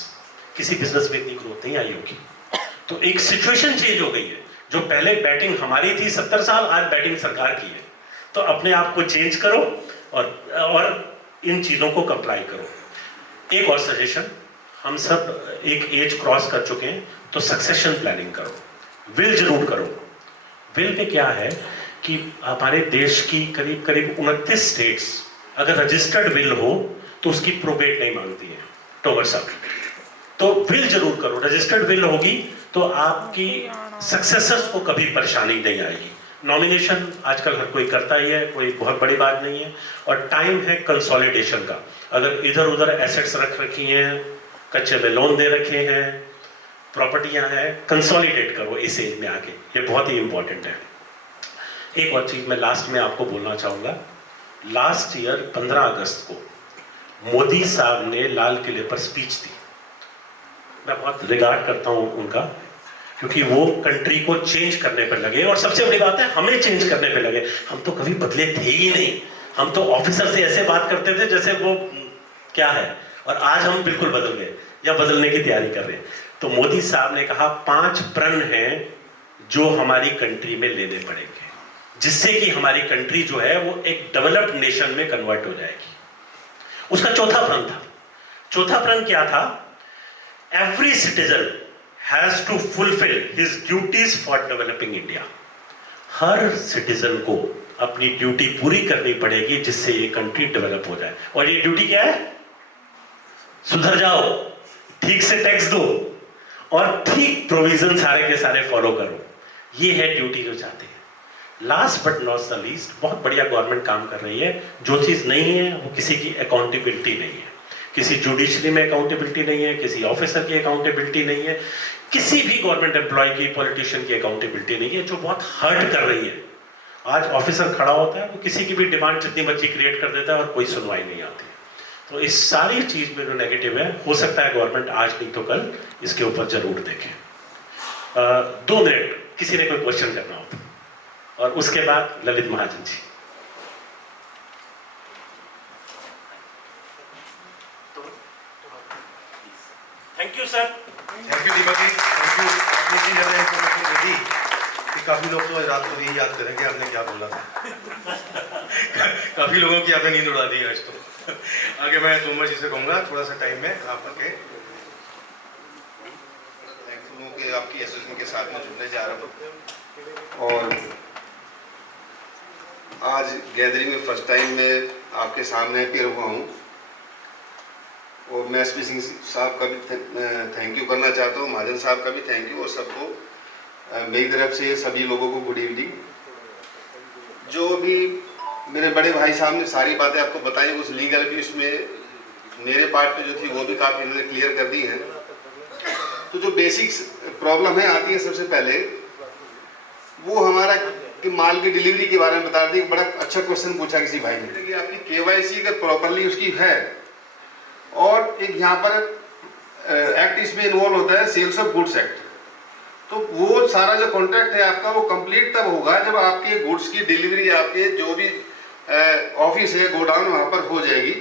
किसी बिजनेस में इतनी ग्रोथ नहीं आई होगी। तो एक सिचुएशन चेंज हो गई है। जो पहले बैटिंग हमारी थी 70 साल, आज बैटिंग सरकार की है। तो अपने आप को चेंज करो और इन चीजों को कंप्लाई करो। एक और सजेशन, हम सब एक एज क्रॉस कर चुके हैं, तो सक्सेशन प्लानिंग करो, विल जरूर करो। विल में क्या है कि हमारे देश की करीब करीब 29 स्टेट्स अगर रजिस्टर्ड विल हो तो उसकी प्रोबेट नहीं मांगती है टोवर साहब। तो विल जरूर करो, रजिस्टर्ड विल होगी तो आपकी सक्सेसर्स को कभी परेशानी नहीं आएगी। नॉमिनेशन आजकल हर कोई करता ही है, कोई बहुत बड़ी बात नहीं है। और टाइम है कंसोलिडेशन का। अगर इधर उधर एसेट्स रख रखी हैं, कच्चे में लोन दे रखे हैं, प्रॉपर्टियां हैं, कंसोलिडेट करो इस एज में आके, ये बहुत ही इंपॉर्टेंट है। एक और चीज मैं लास्ट में आपको बोलना चाहूंगा। लास्ट ईयर 15 अगस्त को मोदी साहब ने लाल किले पर स्पीच दी। मैं बहुत रिगार्ड करता हूं उनका, क्योंकि वो कंट्री को चेंज करने पर लगे, और सबसे बड़ी बात है हमें चेंज करने पर लगे। हम तो कभी बदले थे ही नहीं, हम तो ऑफिसर से ऐसे बात करते थे जैसे वो क्या है, और आज हम बिल्कुल बदल गए या बदलने की तैयारी कर रहे हैं। तो मोदी साहब ने कहा 5 प्रण हैं जो हमारी कंट्री में लेने पड़ेंगे, जिससे कि हमारी कंट्री जो है वो एक डेवलप्ड नेशन में कन्वर्ट हो जाएगी। उसका चौथा प्रण था। चौथा प्रण क्या था? Every citizen has to fulfil his duties for developing India. हर सिटीजन को अपनी ड्यूटी पूरी करनी पड़ेगी जिससे ये कंट्री डेवलप हो जाए। और ये ड्यूटी क्या है? सुधर जाओ, ठीक से टैक्स दो और ठीक प्रोविजन सारे के सारे फॉलो करो। ये है ड्यूटी जो चाहते हैं। Last but not the least, बहुत बढ़िया गवर्नमेंट काम कर रही है। जो चीज नहीं है वो किसी की अकाउंटेबिलिटी नहीं है, किसी जुडिशरी में अकाउंटेबिलिटी नहीं है, किसी ऑफिसर की अकाउंटेबिलिटी नहीं है, किसी भी गवर्नमेंट एम्प्लॉय की, पॉलिटिशियन की अकाउंटेबिलिटी नहीं है, जो बहुत हर्ट कर रही है। आज ऑफिसर खड़ा होता है, वो किसी की भी डिमांड जितनी बच्ची क्रिएट कर देता है और कोई सुनवाई नहीं आती। तो इस सारी चीज में जो नेगेटिव है, हो सकता है गवर्नमेंट आज नहीं तो कल इसके ऊपर जरूर देखे। 2 मिनट किसी ने कोई क्वेश्चन करना हो तो, और उसके बाद Lalit Mahajan ji. Thank you sir. Thank you Deepak ji, thank you. आपने इतनी ज़्यादा इन्फॉर्मेशन दे दी कि काफ़ी लोग तो रात को यही याद करेंगे आपने क्या बोला था। काफ़ी लोगों की आपने नींद उड़ा दी आज तो। आगे मैं तोमर जी से कहूँगा थोड़ा सा टाइम में आप आके। थैंकफुल हूँ कि आपकी एसोसिएशन के साथ में जुड़ने जा रहा हूँ, और आज गैदरिंग में फर्स्ट टाइम मैं आपके सामने अपीयर हुआ हूँ, और मैं एसपी सिंह साहब का भी थैंक यू करना चाहता हूँ, महाजन साहब का भी थैंक यू, और सबको मेरी तरफ से सभी लोगों को गुड इवनिंग। जो भी मेरे बड़े भाई साहब ने सारी बातें आपको बताई, उस लीगल भी उसमें मेरे पार्ट पे जो थी वो भी काफ़ी इन्होंने क्लियर कर दी है। तो जो बेसिक्स प्रॉब्लम है आती है, सबसे पहले वो हमारा कि माल की डिलीवरी के बारे में बता दी। बड़ा अच्छा क्वेश्चन पूछा किसी भाई ने कि आपकी केवाईसी अगर प्रॉपरली उसकी है, और एक यहाँ पर एक्ट इसमें इन्वॉल्व होता है सेल्स ऑफ गुड्स एक्ट, तो वो सारा जो कॉन्ट्रैक्ट है आपका वो कंप्लीट तब होगा जब आपके गुड्स की डिलीवरी आपके जो भी ऑफिस है, गोडाउन, वहाँ पर हो जाएगी।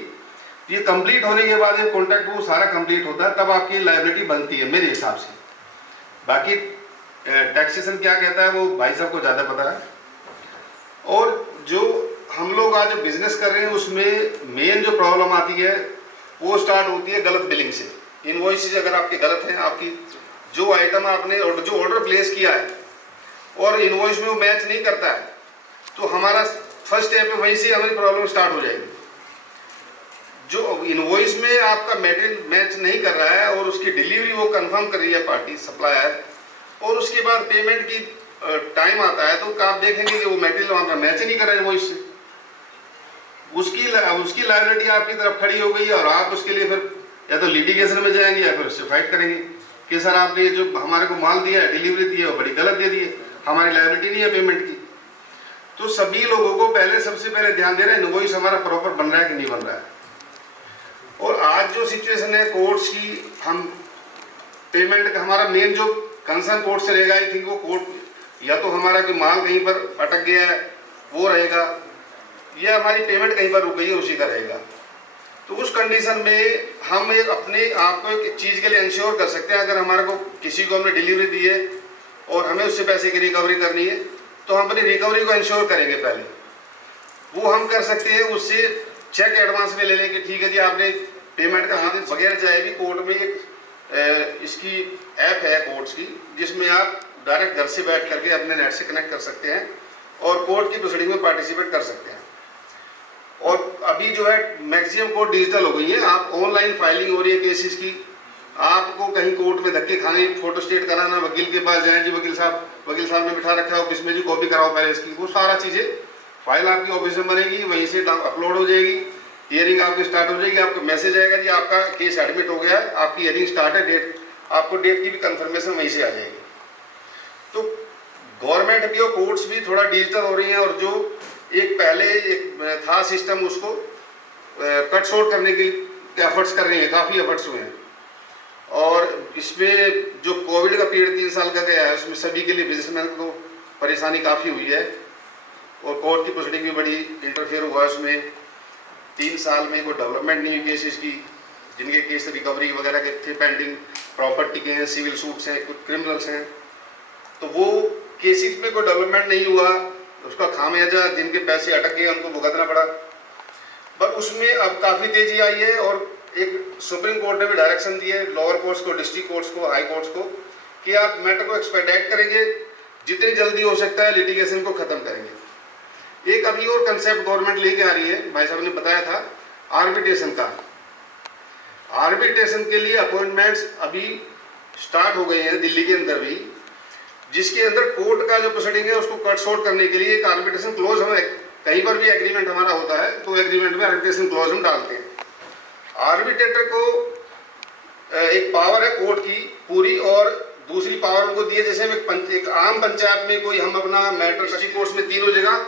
ये कंप्लीट होने के बाद ये कॉन्ट्रैक्ट वो सारा कंप्लीट होता है, तब आपकी लायबिलिटी बनती है मेरे हिसाब से। बाकी टैक्सेशन क्या कहता है वो भाई साहब को ज़्यादा पता है। और जो हम लोग आज बिजनेस कर रहे हैं उसमें मेन जो प्रॉब्लम आती है वो स्टार्ट होती है गलत बिलिंग से। इनवॉइसेस अगर आपके गलत हैं, आपकी जो आइटम आपने जो ऑर्डर प्लेस किया है और इनवॉइस में वो मैच नहीं करता है, तो हमारा फर्स्ट स्टेप है, वहीं से हमारी प्रॉब्लम स्टार्ट हो जाएगी। जो इनवॉइस में आपका मटेरियल मैच नहीं कर रहा है और उसकी डिलीवरी वो कंफर्म कर रही है पार्टी सप्लायर, और उसके बाद पेमेंट की टाइम आता है तो आप देखेंगे कि वो मटेरियल वहाँ पर मैच ही नहीं कर रहा है इनवॉइस से, उसकी लायबिलिटी आपकी तरफ खड़ी हो गई, और आप उसके लिए फिर या तो लिटिगेशन में जाएंगे या फिर उससे फाइट करेंगे कि सर आपने जो हमारे को माल दिया है, डिलीवरी दी है, वो बड़ी गलत दे दी है, हमारी लायबिलिटी नहीं है पेमेंट की। तो सभी लोगों को सबसे पहले ध्यान दे रहे हैं इनवॉइस हमारा प्रॉपर बन रहा है कि नहीं बन रहा है। और आज जो सिचुएशन है कोर्ट्स की, हम पेमेंट का हमारा मेन जो कंसर्न कोर्ट से रहेगा, आई थिंक वो कोर्ट या तो हमारा कोई माल कहीं पर अटक गया है वो रहेगा, या हमारी पेमेंट कहीं पर रुक गई है उसी का रहेगा। तो उस कंडीशन में हम एक अपने आप को एक चीज़ के लिए इंश्योर कर सकते हैं, अगर हमारे को किसी को हमने डिलीवरी दी है और हमें उससे पैसे की रिकवरी करनी है तो हम अपनी रिकवरी को इंश्योर करेंगे। पहले वो हम कर सकते हैं, उससे चेक एडवांस में ले लें कि ठीक है जी आपने पेमेंट का आदेश वगैरह चाहे भी कोर्ट में एक इसकी ऐप है कोर्ट्स की, जिसमें आप डायरेक्ट घर से बैठ करके अपने नेट से कनेक्ट कर सकते हैं और कोर्ट की प्रोसीडिंग में पार्टिसिपेट कर सकते हैं। और अभी जो है मैक्सिमम कोर्ट डिजिटल हो गई है, आप ऑनलाइन फाइलिंग हो रही है केसेस की, आपको कहीं कोर्ट में धक्के खाने, फोटो स्टेट कराना, वकील के पास जाएं जी वकील साहब ने बिठा रखा है ऑफिस में जी, कॉपी कराओ पहले इसकी, वो सारा चीज़ें फाइल आपकी ऑफिस में बनेगी, वहीं से अपलोड हो जाएगी, हियरिंग आपकी स्टार्ट हो जाएगी, आपको मैसेज आएगा जी आपका केस एडमिट हो गया है, आपकी हियरिंग स्टार्ट है, डेट आपको डेट की भी कंफर्मेशन वहीं से आ जाएगी। तो गवर्नमेंट भी और कोर्ट्स भी थोड़ा डिजिटल हो रही हैं, और जो एक पहले एक था सिस्टम उसको कट शॉर्ट करने के एफर्ट्स कर रही हैं, काफ़ी एफर्ट्स हुए हैं। और इसमें जो कोविड का पीरियड 3 साल का गया है उसमें सभी के लिए बिजनेसमैन को परेशानी काफ़ी हुई है, और कोर्ट की प्रोसीडिंग भी बड़ी इंटरफेयर हुआ उसमें। 3 साल में कोई डेवलपमेंट नहीं हुई केसेस की, जिनके केस रिकवरी वगैरह के थे पेंडिंग, प्रॉपर्टी के हैं, सिविल सूट्स हैं, कुछ क्रिमिनल्स हैं, तो वो केसेस में कोई डेवलपमेंट नहीं हुआ, उसका खामियाजा जिनके पैसे अटक गए उनको भुगतना पड़ा। बट उसमें अब काफ़ी तेजी आई है, और एक सुप्रीम कोर्ट ने भी डायरेक्शन दी है लोअर कोर्ट्स को, डिस्ट्रिक्ट कोर्ट्स को, हाई कोर्ट्स को, कि आप मैटर को एक्सपेडाइट करेंगे, जितनी जल्दी हो सकता है लिटिगेशन को ख़त्म करेंगे। एक अभी और कंसेप्ट गवर्नमेंट लेके आ रही है, भाई साहब ने बताया था, आर्बिट्रेशन का। आर्बिट्रेशन के लिए अपॉइंटमेंट्स अभी स्टार्ट हो गए हैं दिल्ली के अंदर भी, जिसके अंदर कोर्ट का जो प्रोसीडिंग है उसको कट शॉर्ट करने के लिए एक आर्बिट्रेशन क्लॉज हम कहीं पर भी एग्रीमेंट हमारा होता है तो एग्रीमेंट में आर्बिट्रेशन क्लॉज हम डालते हैं। आर्बिट्रेटर को एक पावर है कोर्ट की पूरी, और दूसरी पावर उनको दी है, जैसे एक आम पंचायत में कोई हम अपना मैटर डिस्ट्रिक्ट कोर्ट्स में तीनों जगह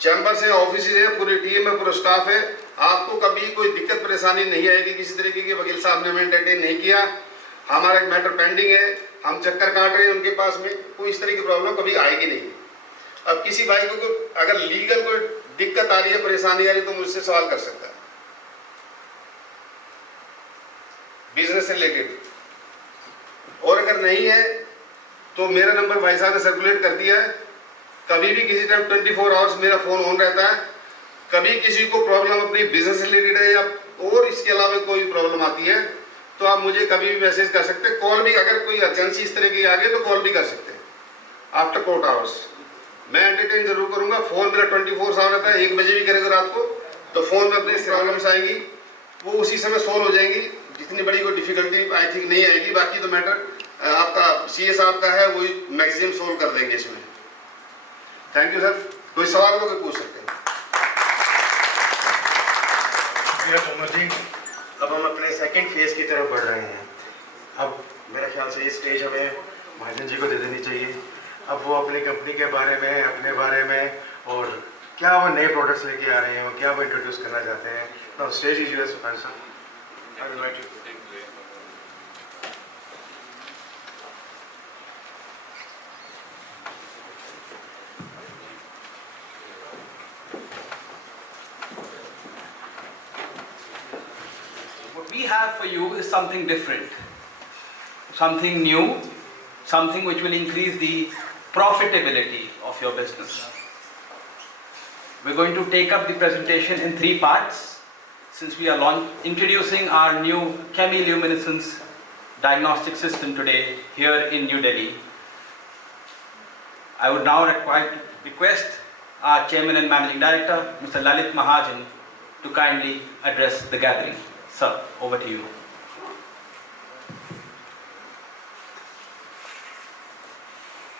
चैम्बर्स हैं, ऑफिस हैं, पूरी टीम है, पूरा स्टाफ है, आपको कभी कोई दिक्कत परेशानी नहीं आएगी किसी तरीके की। वकील साहब ने हमें एंटरटेन नहीं किया, हमारा एक मैटर पेंडिंग है, हम चक्कर काट रहे हैं उनके पास में, कोई इस तरह की प्रॉब्लम कभी आएगी नहीं। अब किसी भाई को अगर लीगल कोई दिक्कत आ रही है, परेशानी आ रही है, तो मुझसे सवाल कर सकता है बिजनेस से रिलेटेड, और अगर नहीं है तो मेरा नंबर भाई साहब ने सर्कुलेट कर दिया है, कभी भी किसी टाइम 24 आवर्स मेरा फोन ऑन रहता है। कभी किसी को प्रॉब्लम अपनी बिजनेस से रिलेटेड है या और इसके अलावा कोई प्रॉब्लम आती है तो आप मुझे कभी भी मैसेज कर सकते हैं, कॉल भी, अगर कोई अर्जेंसी इस तरह की आ गई तो कॉल भी कर सकते हैं आफ्टर कोर्ट आवर्स। मैं एंटरटेन जरूर करूंगा, फोन मेरा 24 आवर रहता है, 1 बजे भी करेगा रात को तो फोन में अपनी प्रॉब्लम्स आएंगी वो उसी समय सोल्व हो जाएंगी, जितनी बड़ी कोई डिफिकल्टी आई थिंक नहीं आएगी। बाकी तो मैटर आपका CS साहब का है, वही मैक्सिमम सोल्व कर देंगे इसमें। थैंक यू सर, कोई सवाल हो तो पूछ सकते हैं। तोमर जी, अब हम अपने सेकंड फेज की तरफ बढ़ रहे हैं। अब मेरे ख्याल से ये स्टेज हमें महाजन जी को दे देनी चाहिए। अब वो अपनी कंपनी के बारे में, अपने बारे में, और क्या वो नए प्रोडक्ट्स लेके आ रहे हैं, और क्या वो इंट्रोड्यूस करना चाहते हैं। नाउ स्टेज इज योर्स सुखान sir, I will invite you. What we have for you is something different, something new, something which will increase the profitability of your business. We're going to take up the presentation in 3 parts since we are introducing our new chemiluminescence diagnostic system today here in New Delhi. I would now request our Chairman and Managing Director, Mr. Lalit Mahajan, to kindly address the gathering. Sir, over to you.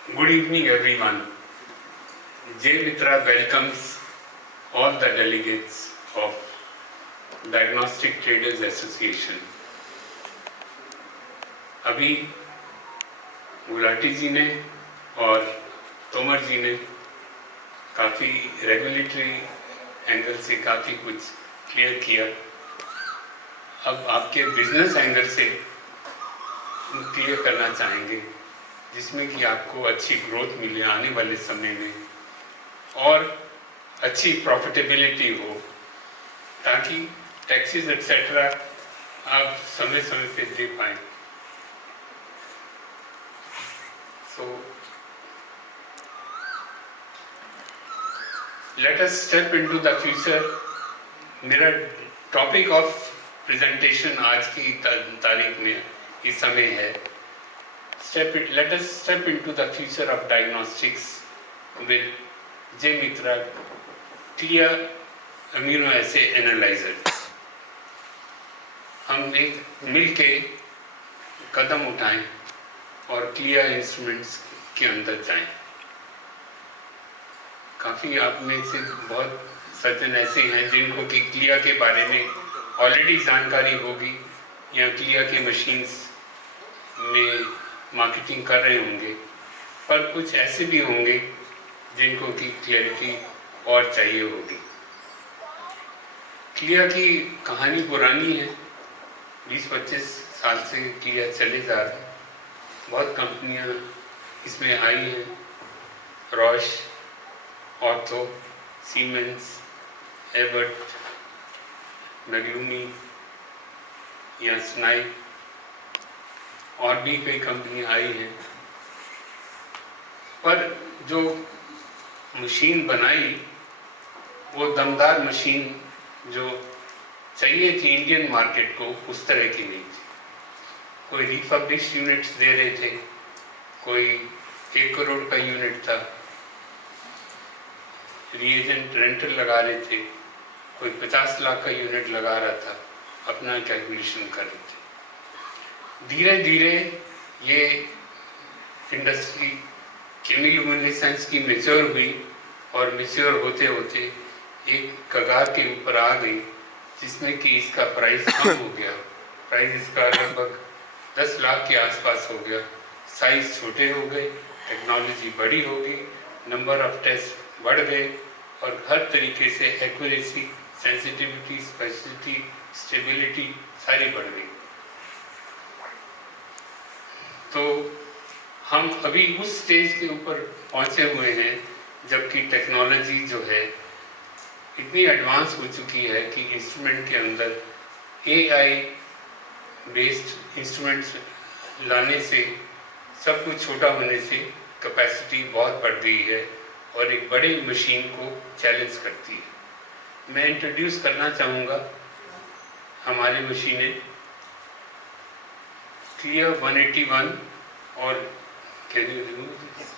Good evening, everyone. J. Mitra welcomes all the delegates of Diagnostic Traders Association. अभी गुलाटी जी ने और तोमर जी ने काफ़ी regulatory angle से काफ़ी कुछ clear किया। अब आपके बिजनेस एंगल से क्लियर करना चाहेंगे जिसमें कि आपको अच्छी ग्रोथ मिले आने वाले समय में और अच्छी प्रॉफिटेबिलिटी हो, ताकि टैक्सेस एक्सेट्रा आप समय समय पे दे पाएँ। So let us step into the future. मेरा टॉपिक ऑफ प्रेजेंटेशन आज की तारीख में इस समय है let us step into the future of diagnostics with J. Mitra clear immunoassay analyzer. हम एक मिल के कदम उठाएं और क्लियर इंस्ट्रूमेंट्स के अंदर जाएं। काफ़ी आप में से बहुत सर्जन ऐसे हैं जिनको कि क्लियर के बारे में ऑलरेडी जानकारी होगी या क्लियर के मशीन्स में मार्केटिंग कर रहे होंगे, पर कुछ ऐसे भी होंगे जिनको की क्लैरिटी और चाहिए होगी। क्लिया की कहानी पुरानी है, 20-25 साल से क्लिया चले जा रहा है। बहुत कंपनियां इसमें आई हैं, रॉश, ऑर्थो, सीमेंस, एबर्ट, मैग्लूमी या स्नाइप और भी कई कंपनियां आई हैं। पर जो मशीन बनाई वो दमदार मशीन जो चाहिए थी इंडियन मार्केट को, उस तरह की नहीं थी। कोई रिफर्बिश्ड यूनिट्स दे रहे थे, कोई 1 करोड़ का यूनिट था, रिएजेंट रेंटल लगा रहे थे, कोई 50 लाख का यूनिट लगा रहा था, अपना कैलकुलेशन कर रहे थे। धीरे धीरे ये इंडस्ट्री केमिलुमिनेसेंस की मैच्योर हुई और मैच्योर होते होते एक कगार के ऊपर आ गई जिसमें कि इसका प्राइस कम हो गया। प्राइस इसका लगभग 10 लाख के आसपास हो गया। साइज छोटे हो गए, टेक्नोलॉजी बड़ी हो गई, नंबर ऑफ टेस्ट बढ़ गए और हर तरीके से एक्यूरेसी, सेंसिटिविटी, स्पेसिफिसिटी, स्टेबिलिटी सारी बढ़ गई। तो हम अभी उस स्टेज के ऊपर पहुंचे हुए हैं जबकि टेक्नोलॉजी जो है इतनी एडवांस हो चुकी है कि इंस्ट्रूमेंट के अंदर AI बेस्ड इंस्ट्रूमेंट्स लाने से, सब कुछ छोटा होने से कैपेसिटी बहुत बढ़ गई है और एक बड़ी मशीन को चैलेंज करती है। मैं इंट्रोड्यूस करना चाहूँगा हमारी मशीनें क्लियर 181 और कैन यू रिमूव दिस?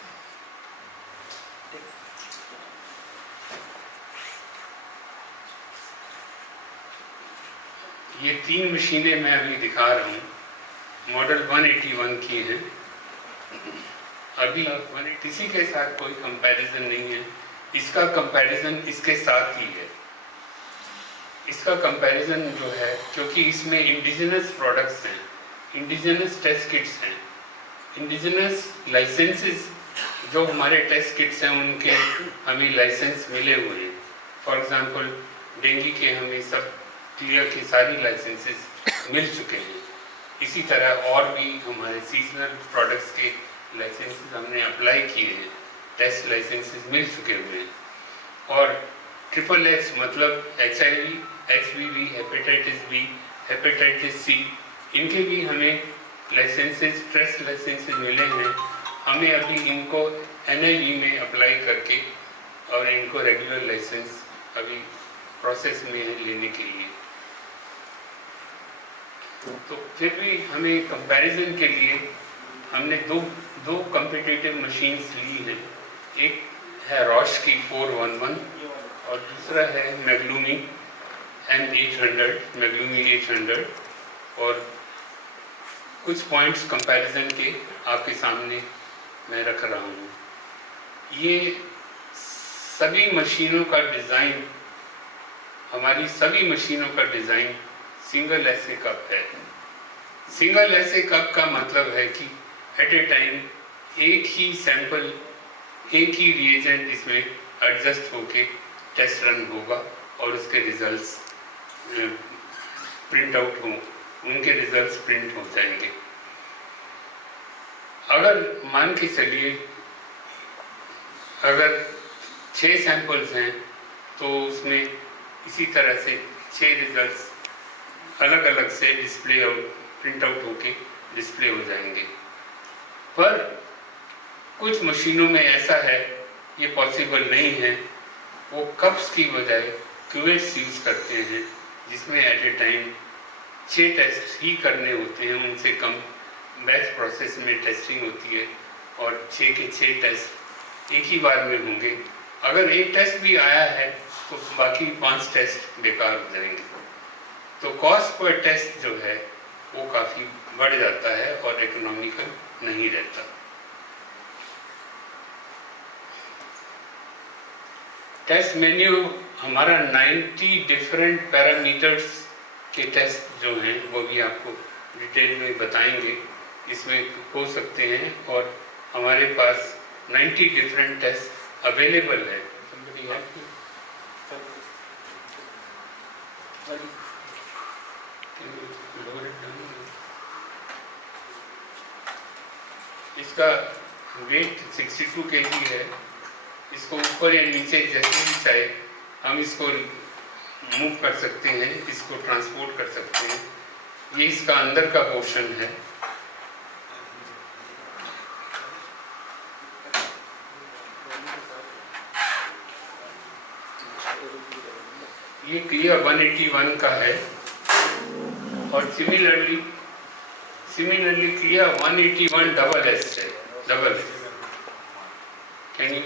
ये 3 मशीनें मैं अभी दिखा रहा हूँ, मॉडल 181 की हैं। अभी 180 के साथ कोई कंपैरिजन नहीं है, इसका कंपैरिजन इसके साथ ही है। इसका कंपैरिजन जो है, क्योंकि इसमें इंडिजिनस प्रोडक्ट्स हैं, इंडिजिनस टेस्ट किट्स हैं, इंडिजिनस लाइसेंसेस जो हमारे टेस्ट किट्स हैं उनके हमें लाइसेंस मिले हुए हैं। फॉर एग्जांपल डेंगू के हमें सब क्लियर की सारी लाइसेंसेस मिल चुके हैं। इसी तरह और भी हमारे सीजनल प्रोडक्ट्स के लाइसेंसेस हमने अप्लाई किए हैं, टेस्ट लाइसेंसेस मिल चुके हुए हैं। और XXX मतलब HIV, HBV, hepatitis B, hepatitis C, इनके भी हमें लाइसेंसेस, टेस्ट लाइसेंसेस मिले हैं। हमें अभी इनको NIV में अप्लाई करके और इनको रेगुलर लाइसेंस अभी प्रोसेस में है लेने के लिए। तो फिर भी हमें कंपैरिजन के लिए हमने दो कॉम्पिटिटिव मशीन्स ली हैं। एक है रॉश की 411 और दूसरा है मैग्लूमी M800, मैग्लूमी 800। और कुछ पॉइंट्स कंपैरिजन के आपके सामने मैं रख रहा हूँ। ये सभी मशीनों का डिज़ाइन, हमारी सभी मशीनों का डिज़ाइन सिंगल ऐसे कप है। सिंगल ऐसे कप का मतलब है कि एट ए टाइम एक ही सैंपल, एक ही रिएजेंट इसमें एडजस्ट होके टेस्ट रन होगा और उसके रिजल्ट्स प्रिंट आउट हों, उनके रिजल्ट्स प्रिंट हो जाएंगे। अगर मान के चलिए अगर 6 सैंपल्स हैं तो उसमें इसी तरह से 6 रिजल्ट्स अलग अलग से डिस्प्ले आउट, प्रिंट आउट होके डिस्प्ले हो जाएंगे। पर कुछ मशीनों में ऐसा है ये पॉसिबल नहीं है, वो कप्स की बजाय क्यूवेट्स यूज़ करते हैं जिसमें एट ए टाइम 6 टेस्ट ही करने होते हैं, उनसे कम बैच प्रोसेस में टेस्टिंग होती है और 6 के 6 टेस्ट एक ही बार में होंगे। अगर एक टेस्ट भी आया है तो बाकी 5 टेस्ट बेकार हो जाएंगे। तो कॉस्ट पर टेस्ट जो है वो काफ़ी बढ़ जाता है और इकोनॉमिकल नहीं रहता। टेस्ट मेन्यू हमारा 90 डिफरेंट पैरामीटर्स के टेस्ट जो हैं वो भी आपको डिटेल में बताएंगे, इसमें हो सकते हैं। और हमारे पास 90 different tests available है. Somebody help me? Can you lower it down? इसका वेट 62 kg है. इसको ऊपर या नीचे जैसे भी चाहे हम इसको मूव कर सकते हैं, इसको ट्रांसपोर्ट कर सकते हैं. ये इसका अंदर का पोर्शन है. ये क्लिया 181 का है और सिमिलरली क्लिया 181 डबल एस है. Double S. Can you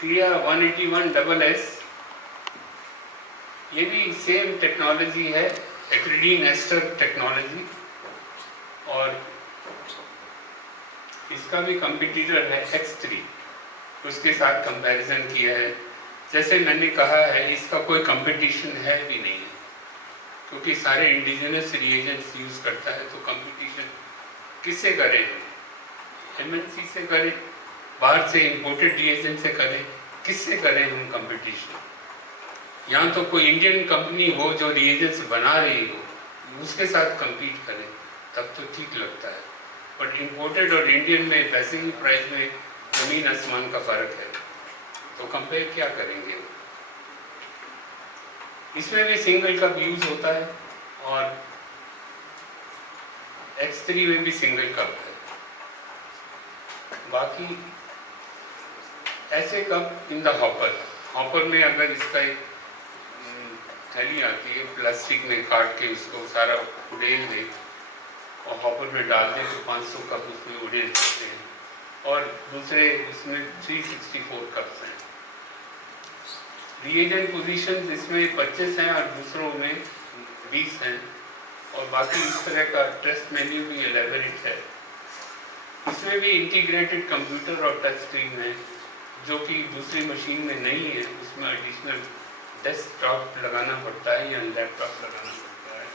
क्लिया 181 double S. ये भी सेम टेक्नोलॉजी है, एक्रिडीन एस्टर टेक्नोलॉजी, और इसका भी कंपटीटर है X3. उसके साथ कंपैरिजन किया है. जैसे मैंने कहा है, इसका कोई कंपटीशन है भी नहीं है, क्योंकि सारे इंडिजिनस रिएजेंट्स यूज़ करता है. तो कंपटीशन किससे करें? MNC से करें, बाहर से इंपोर्टेड रिएजेंट से करें, किससे करें हम कंपटीशन? यहाँ तो कोई इंडियन कंपनी हो जो रिएजेंट्स बना रही हो, उसके साथ compete करें, तब तो ठीक लगता है. बट इंपोर्टेड और इंडियन में पैसे की प्राइस में जमीन आसमान का फर्क है, तो कंपेयर क्या करेंगे? इसमें भी सिंगल कप यूज होता है और X3 में भी सिंगल कप है. बाकी ऐसे कप इन द हॉपर में अगर इसका एक थैली आती है, प्लास्टिक में काट के उसको सारा उड़ेल दे और हॉपर में डाल दे तो 500 कप उसमें उड़ेल सकते हैं. और दूसरे उसमें 364 कप्स हैं. रिएजेंट पोजीशंस इसमें 25 हैं और दूसरों में 20 हैं. और बाकी इस तरह का टेस्ट मेन्यू भी एलेबोरेट है. इसमें भी इंटीग्रेटेड कंप्यूटर और टच स्क्रीन है, जो कि दूसरी मशीन में नहीं है. उसमें एडिशनल डेस्कटॉप लगाना पड़ता है या लैपटॉप लगाना पड़ता है.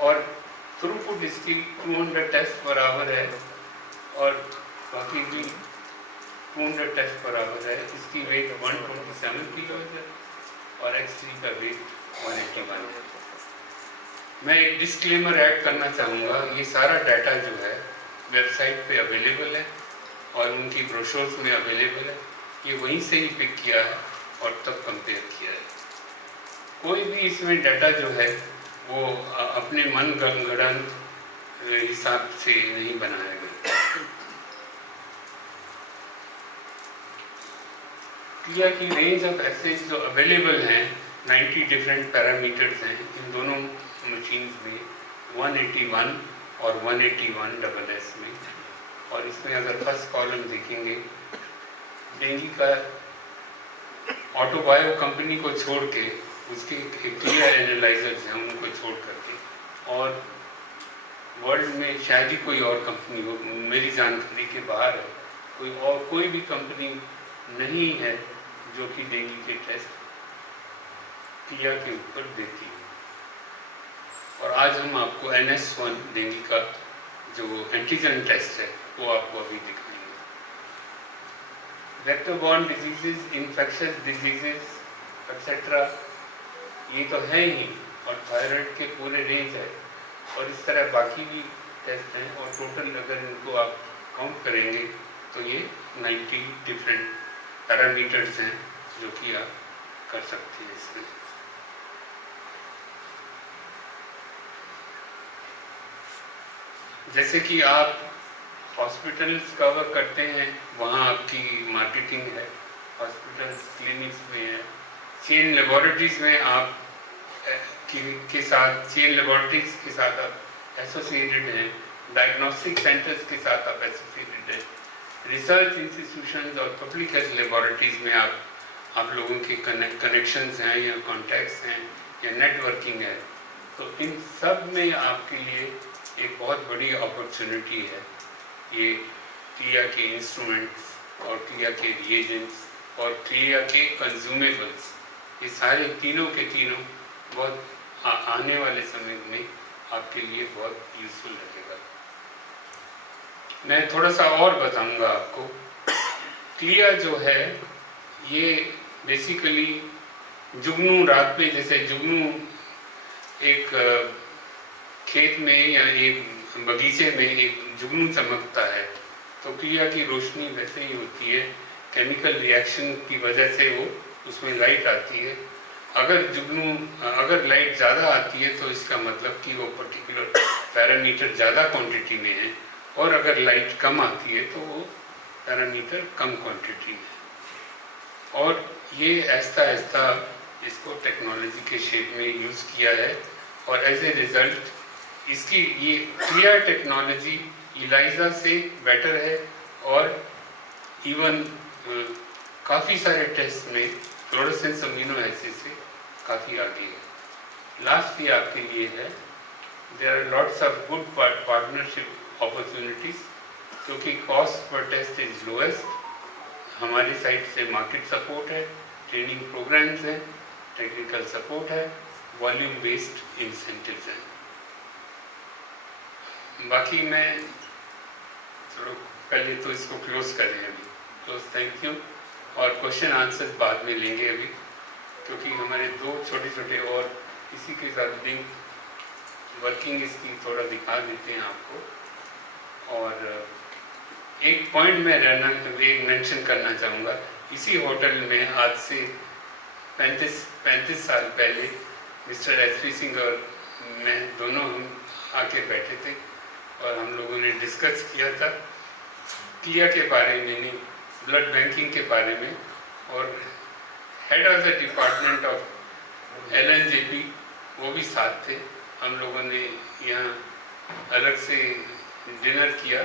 और थ्रूपुट इसकी 200 टेस्ट पर आवर है और बाकी भी 200 टेस्ट पर आवर है. इसकी वेट 127 किलो है और X3 का वेट 181 है. मैं एक डिस्क्लेमर ऐड करना चाहूँगा. ये सारा डाटा जो है वेबसाइट पे अवेलेबल है और उनकी ब्रोशर्स में अवेलेबल है. ये वहीं से ही पिक किया है और तब कंपेयर किया है. कोई भी इसमें डाटा जो है वो अपने मन गढ़ंत हिसाब से नहीं बनाया गया. क्लिया की रेंज ऑफ एसेज जो अवेलेबल हैं 90 डिफरेंट पैरामीटर्स हैं इन दोनों मशीन्स में, 181 और 181 डबल एस में. और इसमें अगर फर्स्ट कॉलम देखेंगे, डेंगी का ऑटोबायो कंपनी को छोड़ के उसके क्लिया एनालाइजर्स हैं उनको छोड़ करके, और वर्ल्ड में शायद ही कोई और कंपनी हो, मेरी जानकारी के बाहर है, कोई भी कंपनी नहीं है जो कि डेंगी के टेस्ट क्लिया के ऊपर देती है. और आज हम आपको NS1 डेंगी का जो एंटीजन टेस्ट है वो आपको अभी दिखाएंगे. Vector borne diseases, infectious diseases etcetera ये तो है ही, और थायराइड के पूरे रेंज है, और इस तरह बाकी भी टेस्ट हैं. और टोटल अगर इनको आप काउंट करेंगे तो ये 90 डिफरेंट पैरामीटर्स हैं जो कि आप कर सकते हैं इसमें. जैसे कि आप हॉस्पिटल्स कवर करते हैं, वहाँ आपकी मार्केटिंग है, हॉस्पिटल्स क्लिनिक्स में है, चेन लेबोरेटरीज में आप के साथ चेन लेबोरेटरीज के साथ आप एसोसिएटेड हैं, डायग्नोस्टिक सेंटर्स के साथ आप एसोसिएटेड हैं, रिसर्च इंस्टीट्यूशंस और पब्लिक हेल्थ लेबोरेटरीज में आप लोगों के कनेक्शंस हैं या कॉन्टैक्ट्स हैं या नेटवर्किंग है. तो इन सब में आपके लिए एक बहुत बड़ी अपॉर्चुनिटी है. ये क्लिया के इंस्ट्रूमेंट्स और क्लिया के रिएजेंट्स और क्लिया के कंज्यूमेबल्स, ये सारे तीनों के तीनों बहुत आने वाले समय में आपके लिए बहुत यूजफुल लगेगा. मैं थोड़ा सा और बताऊंगा आपको। क्लिया जो है ये बेसिकली जुगनू रात में, जैसे जुगनू एक खेत में या एक बगीचे में एक जुगनू चमकता है, तो क्लिया की रोशनी वैसे ही होती है। केमिकल रिएक्शन की वजह से वो उसमें लाइट आती है। अगर लाइट ज़्यादा आती है तो इसका मतलब कि वो पर्टिकुलर पैरामीटर ज़्यादा क्वांटिटी में है, और अगर लाइट कम आती है तो वो पैरामीटर कम क्वांटिटी में है। और ये ऐसा इसको टेक्नोलॉजी के शेप में यूज़ किया है, और एज ए रिज़ल्ट इसकी ये क्लियर टेक्नोलॉजी इलाइजा से बेटर है, और इवन काफ़ी सारे टेस्ट में फ्लोरोसेंस अमीनो एसिड से काफ़ी आगे है। लास्ट भी आपके लिए है, there are lots of good partnership opportunities, क्योंकि cost per test is lowest. हमारी साइड से मार्केट सपोर्ट है, ट्रेनिंग प्रोग्राम्स हैं, टेक्निकल सपोर्ट है, वॉल्यूम बेस्ड इंसेंटिव्स हैं। बाकी मैं चलो पहले तो इसको क्लोज करें अभी। Close, thank you. और क्वेश्चन आंसर्स बाद में लेंगे अभी, क्योंकि हमारे दो छोटे छोटे और इसी के साथ लिंक वर्किंग इसकी थोड़ा दिखा देते हैं आपको। और एक पॉइंट मैं मेंशन करना चाहूँगा, इसी होटल में आज से 35 साल पहले मिस्टर एस.पी. सिंह और मैं दोनों हम आके बैठे थे, और हम लोगों ने डिस्कस किया था क्लिया के बारे में, नहीं ब्लड बैंकिंग के बारे में। और head of the department of LNJP वो भी साथ थे। हम लोगों ने यहाँ अलग से डिनर किया,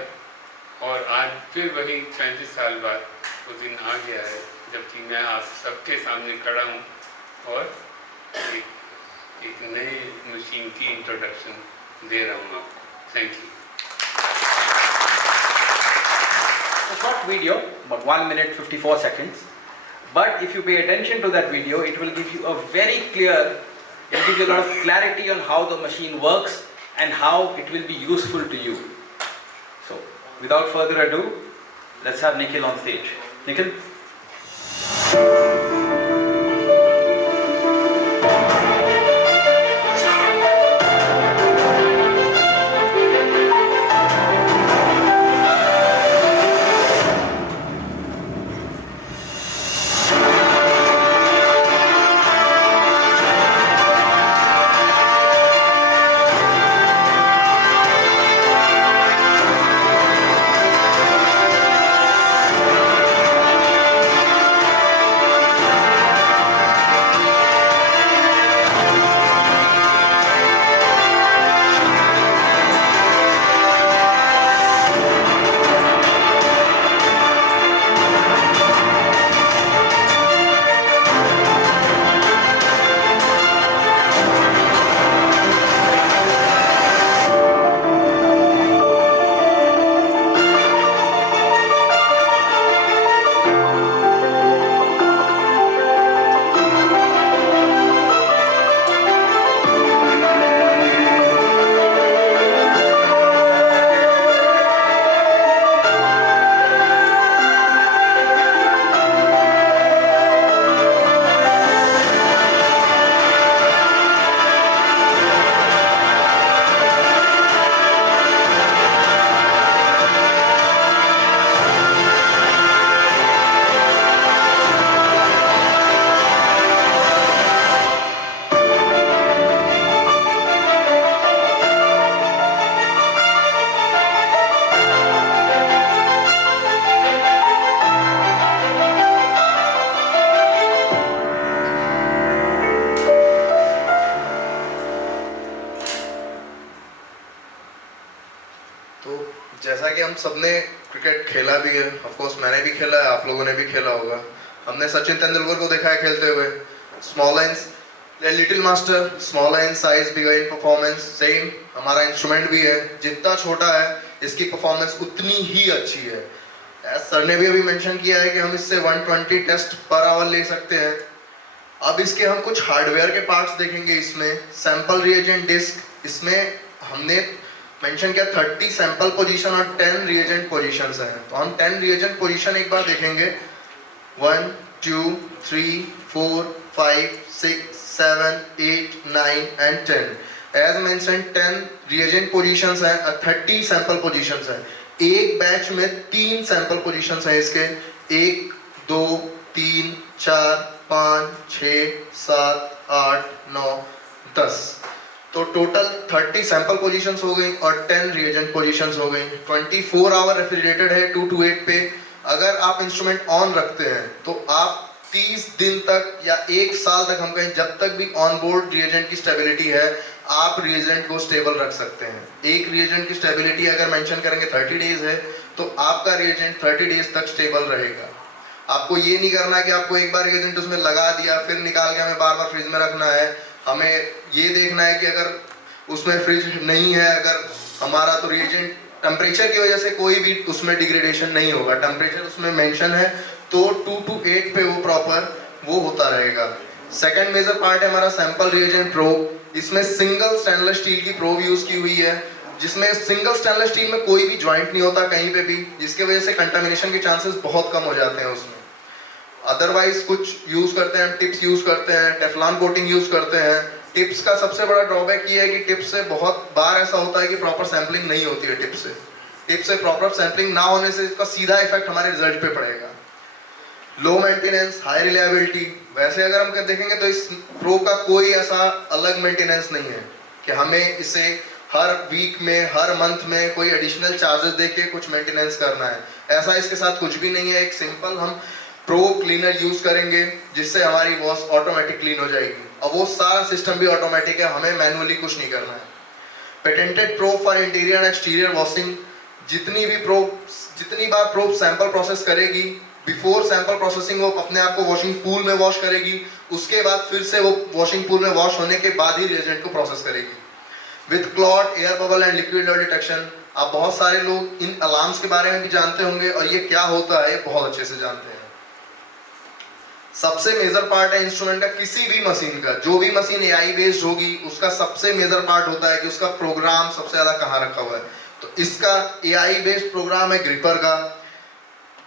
और आज फिर वही 35 साल बाद वो दिन आ गया है, जबकि मैं आप सबके सामने खड़ा हूँ और एक नए मशीन की इंट्रोडक्शन दे रहा हूँ आपको। Thank you. A short video, about 1 minute 54 seconds. But if you pay attention to that video, it will give you a very clear, it will give you a lot of clarity on how the machine works and how it will be useful to you. So, without further ado, let's have Nikhil on stage. Nikhil? जैसा कि हम सबने cricket खेला भी है, of course मैंने भी खेला है, आप लोगों ने भी खेला होगा। हमने सचिन तेंदुलकर को देखा है खेलते हुए। Small lines, little master, small line size बिगर इन परफॉर्मेंस, सेम हमारा इंस्ट्रूमेंट भी है। जितना छोटा है इसकी परफॉर्मेंस उतनी ही अच्छी है। सर ने भी अभी मेंशन किया है कि हम इससे 120 टेस्ट पर आवर ले सकते हैं। अब इसके हम कुछ हार्डवेयर के पार्ट्स देखेंगे। इसमें सैंपल रिएजेंट डिस्क, इसमें हमने मेंशन किया 30 सैंपल पोजीशन और 10 रिएजेंट पोजीशंस हैं। तो हम 10 रिएजेंट पोजीशन एक बार देखेंगे। 1 2 3 4 5 6 7 8 9 and 10। As mention 10 reagent positions हैं और 30 सैंपल पोजीशंस हैं। एक बैच में 3 सैंपल पोजीशंस हैं इसके। 1 2 3 4 5 6 7 8 9 10। तो टोटल 30 सैंपल पोजीशंस हो गई और 10 रिएजेंट पोजीशंस हो गई। 24 आवर रेफ्रिजरेटेड है 228 पे। अगर आप इंस्ट्रूमेंट ऑन रखते हैं तो आप 30 दिन तक या 1 साल तक, हम कहें जब तक भी ऑन बोर्ड रिएजेंट की स्टेबिलिटी है, आप रिएजेंट को स्टेबल रख सकते हैं। एक रिएजेंट की स्टेबिलिटी अगर मेंशन करेंगे 30 डेज है तो आपका रिएजेंट 30 डेज तक स्टेबल रहेगा। आपको ये नहीं करना है कि आपको एक बार रिएजेंट उसमें लगा दिया फिर निकाल के हमें बार बार फ्रिज में रखना है। हमें ये देखना है कि अगर उसमें फ्रिज नहीं है, अगर हमारा तो रिएजेंट टेम्परेचर की वजह से कोई भी उसमें डिग्रेडेशन नहीं होगा। टेम्परेचर उसमें मेंशन है तो 2 to 8 पे वो प्रॉपर वो होता रहेगा। सेकंड मेजर पार्ट है हमारा सैंपल रिएजेंट प्रोब। इसमें सिंगल स्टेनलेस स्टील की प्रोब यूज की हुई है, जिसमें सिंगल स्टेनलेस स्टील में कोई भी ज्वाइंट नहीं होता कहीं पे भी, जिसके वजह से कंटामिनेशन के चांसेस बहुत कम हो जाते हैं उसमें। अदरवाइज कुछ यूज करते हैं, टिप्स यूज करते हैं, टेफलॉन कोटिंग यूज करते हैं। टिप्स का सबसे बड़ा ड्रॉबैक ये है कि टिप्स से बहुत बार ऐसा होता है कि प्रॉपर सैंपलिंग नहीं होती है। टिप से प्रॉपर सैंपलिंग ना होने से इसका सीधा इफेक्ट हमारे रिजल्ट पे पड़ेगा। Low maintenance, high reliability. वैसे अगर हम देखेंगे तो इस प्रो का कोई ऐसा अलग मेंटेनेंस नहीं है कि हमें इसे हर वीक में, हर मंथ में कोई एडिशनल चार्जेस देके कुछ मेंटेनेंस करना है, ऐसा इसके साथ कुछ भी नहीं है। एक सिंपल हम प्रो क्लीनर यूज करेंगे जिससे हमारी वॉश ऑटोमेटिक क्लीन हो जाएगी, और वो सारा सिस्टम भी ऑटोमेटिक है, हमें मैनुअली कुछ नहीं करना है। Patented pro for interior and exterior washing. जितनी बार प्रो सैंपल प्रोसेस करेगी, बिफोर सैंपल प्रोसेसिंग वो अपने आप को वॉशिंग पूल में वॉश करेगी, उसके बाद फिर से वो वॉशिंग पूल में वॉश होने के बाद ही रिएजेंट को प्रोसेस करेगी। With clot, air bubble and liquid oil detection. आप बहुत सारे लोग इन अलार्म्स के बारे में भी जानते होंगे और ये क्या होता है बहुत अच्छे से जानते हैं। सबसे मेजर पार्ट है इंस्ट्रूमेंट का, किसी भी मशीन का, जो भी मशीन एआई बेस्ड होगी उसका सबसे मेजर पार्ट होता है कि उसका प्रोग्राम सबसे ज्यादा कहाँ रखा हुआ है। तो इसका एआई बेस्ड प्रोग्राम है ग्रिपर का।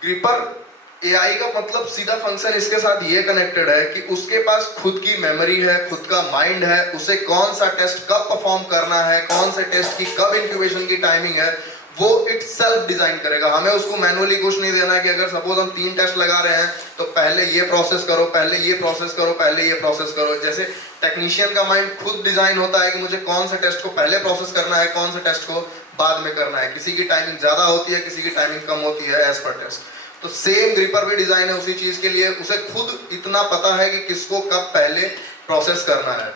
ग्रिपर एआई का मतलब सीधा फंक्शन इसके साथ ये कनेक्टेड है कि उसके पास खुद की मेमोरी है, खुद का माइंड है, उसे कौन सा टेस्ट कब परफॉर्म करना है, कौन से टेस्ट की कब इंक्यूबेशन की टाइमिंग है, वो इट सेल्फ डिजाइन करेगा। हमें उसको मैनुअली कुछ नहीं देना है कि अगर सपोज हम 3 टेस्ट लगा रहे हैं तो पहले ये प्रोसेस करो, पहले ये प्रोसेस करो, पहले ये प्रोसेस करो। जैसे टेक्नीशियन का माइंड खुद डिजाइन होता है कि मुझे कौन से टेस्ट को पहले प्रोसेस करना है, कौन से टेस्ट को बाद में करना है। किसी की टाइमिंग ज्यादा होती है, किसी की टाइमिंग कम होती है एज पर टेस्ट। तो सेम ग्रिपर भी डिजाइन है उसी चीज के लिए, उसे खुद इतना पता है कि किसको कब पहले प्रोसेस करना है।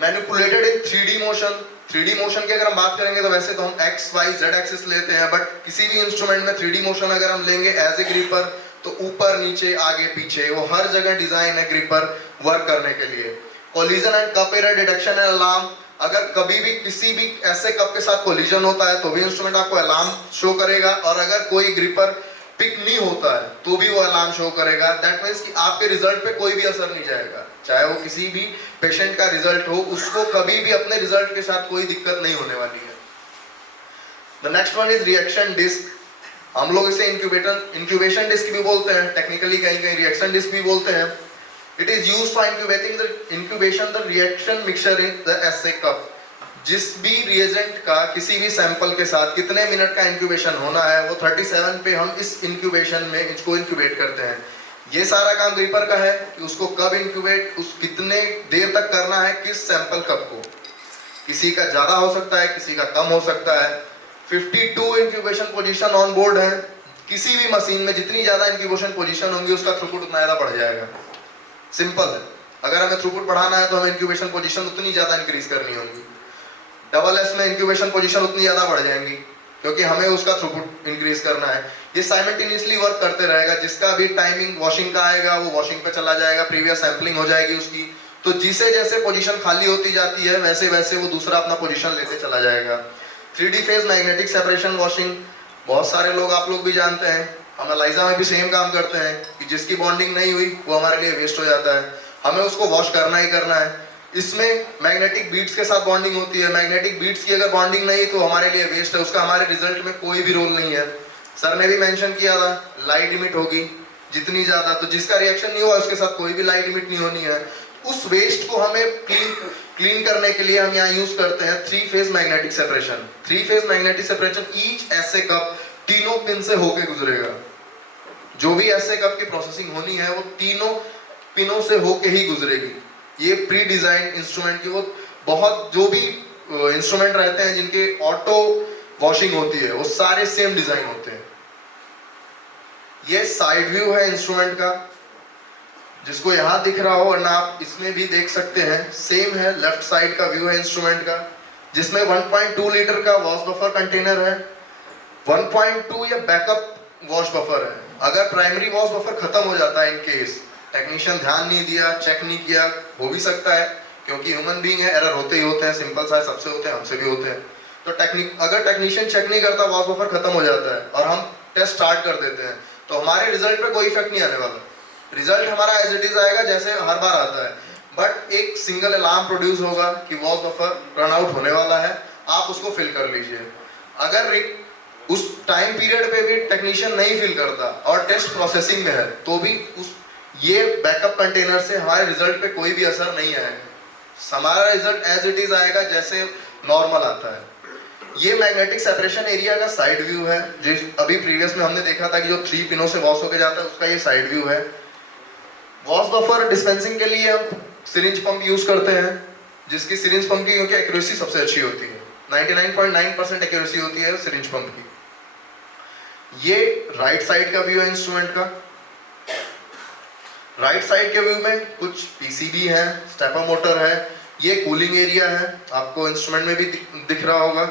मैनिपुलेटेड इन 3D मोशन। 3D मोशन की अगर हम बात करेंगे तो वैसे तो हम x, y, z एक्सिस लेते हैं, बट किसी भी इंस्ट्रूमेंट में 3D मोशन अगर हम लेंगे एज ए ग्रिपर तो ऊपर नीचे आगे पीछे वो हर जगह डिजाइन है ग्रिपर वर्क करने के लिए। Collision and cup error detection and alarm. अगर कभी भी किसी भी ऐसे कप के साथ कोलिजन होता है तो भी इंस्ट्रूमेंट आपको अलार्म शो करेगा, और अगर कोई ग्रिपर पिक नहीं होता है तो भी वो अलार्म शो करेगा। दैट मीन्स कि आपके रिजल्ट पे कोई भी असर नहीं जाएगा, चाहे वो किसी भी पेशेंट का रिजल्ट हो, उसको कभी भी अपने रिजल्ट के साथ कोई दिक्कत नहीं होने वाली है। The next one is reaction disc. हम लोग इसे इंक्यूबेशन डिस्क भी बोलते हैं, टेक्निकली कहीं कहीं रिएक्शन डिस्क भी बोलते हैं। It is used for incubation the reaction mixture in the essay cup. जिस भी रिएजेंट का किसी भी सैंपल के साथ कितने मिनट का इंक्यूबेशन होना है वो 37 पे हम इस इंक्यूबेशन में इसको इंक्यूबेट करते हैं। ये सारा काम ग्रिपर का है कि उसको कब इंक्यूबेट, उस कितने देर तक करना है, किस सैंपल कप को। किसी का ज्यादा हो सकता है, किसी का कम हो सकता है। 52 इंक्यूबेशन पोजीशन ऑन बोर्ड है। किसी भी मशीन में जितनी ज्यादा इंक्यूबेशन पोजीशन होंगी उसका थ्रूपुट उतना ज्यादा बढ़ जाएगा। सिंपल है, अगर हमें थ्रूपुट बढ़ाना है तो हमें इंक्यूबेशन पोजीशन उतनी ज्यादा इंक्रीज करनी होगी। डबल एस में इंक्यूबेशन पोजीशन उतनी ज्यादा बढ़ जाएंगी क्योंकि हमें उसका थ्रूपुट इंक्रीज करना है। ये साइमल्टेनियसली वर्क करते रहेगा। जिसका भी टाइमिंग वॉशिंग का आएगा वो वॉशिंग पे चला जाएगा, प्रीवियस सैंपलिंग हो जाएगी उसकी। तो जिसे जैसे पोजीशन खाली होती जाती है वैसे वैसे वो दूसरा अपना पोजीशन लेते चला जाएगा। 3D phase magnetic separation washing, बहुत सारे लोग आप लोग भी जानते हैं, हम एलाइजा में भी सेम काम करते हैं कि जिसकी बॉन्डिंग नहीं हुई वो हमारे लिए वेस्ट हो जाता है, हमें उसको वॉश करना ही करना है। इसमें मैग्नेटिक बीट्स के साथ बॉन्डिंग होती है। मैग्नेटिक बीट्स की अगर बॉन्डिंग नहीं तो हमारे लिए वेस्ट है, उसका हमारे रिजल्ट में कोई भी रोल नहीं है। सर ने भी मेंशन किया था लाइट इमिट होगी जितनी ज़्यादा, तो जिसका रिएक्शन नहीं हुआ उसके साथ कोई भी लाइट इमिट नहीं होनी है। उस वेस्ट को हमें क्लीन करने के लिए हम यहाँ यूज करते हैं 3 phase magnetic separation. 3 phase magnetic separation, each ऐसे कप तीनों पिन से होके गुजरेगा। जो भी ऐसे कप की प्रोसेसिंग होनी है वो तीनों पिनों से होके ही गुजरेगी। ये प्री डिजाइन इंस्ट्रूमेंट की, वो बहुत जो भी इंस्ट्रूमेंट रहते हैं जिनके ऑटो वॉशिंग होती है वो सारे सेम डिजाइन होते हैं। ये साइड व्यू है इंस्ट्रूमेंट का, जिसको यहाँ दिख रहा हो, वरना आप इसमें भी देख सकते हैं, सेम है। लेफ्ट साइड का व्यू है इंस्ट्रूमेंट का, जिसमें 1.2 लीटर का वॉश बफर कंटेनर है। 1.2 या बैकअप वॉश बफर है। अगर प्राइमरी वॉश बफर खत्म हो जाता है इन केस, टेक्नीशियन ध्यान नहीं दिया, चेक नहीं किया, हो भी सकता है क्योंकि ह्यूमन बीइंग है, एरर होते ही होते हैं, सिंपल सा सबसे होते हैं, हमसे भी होते हैं। तो अगर टेक्नीशियन चेक नहीं करता, वॉश बफर खत्म हो जाता है और हम टेस्ट स्टार्ट कर देते हैं, तो हमारे रिजल्ट पे कोई इफेक्ट नहीं आने वाला। रिजल्ट हमारा एज इट इज आएगा जैसे हर बार आता है, बट एक सिंगल अलार्म प्रोड्यूस होगा कि वॉश बफर रन आउट होने वाला है, आप उसको फिल कर लीजिए। अगर उस टाइम पीरियड पे भी टेक्नीशियन नहीं फिल करता और टेस्ट प्रोसेसिंग में है, तो भी ये बैकअप कंटेनर से हमारे रिजल्ट पे कोई भी असर नहीं आएगा। हमारा रिजल्ट एज इट इज आएगा जैसे नॉर्मल आता है। ये मैग्नेटिक सेपरेशन एरिया का साइड व्यू है, जिस अभी प्रीवियस में हमने देखा था कि जो 3 पिनों से वॉश होके जाता है उसका ये साइड व्यू है। वॉश बफर डिस्पेंसिंग के लिए हम सिरिंज पंप यूज करते हैं, जिसकी सिरिंज पंप की क्योंकि एक्यूरेसी सबसे अच्छी होती है, 99.9% एक्यूरेसी होती है सिरिंज पंप की। ये राइट साइड का व्यू है इंस्ट्रूमेंट का। राइट साइड के व्यू में कुछ पीसीबी है, स्टेपर मोटर है, ये कूलिंग एरिया है, आपको इंस्ट्रूमेंट में भी दिख रहा होगा।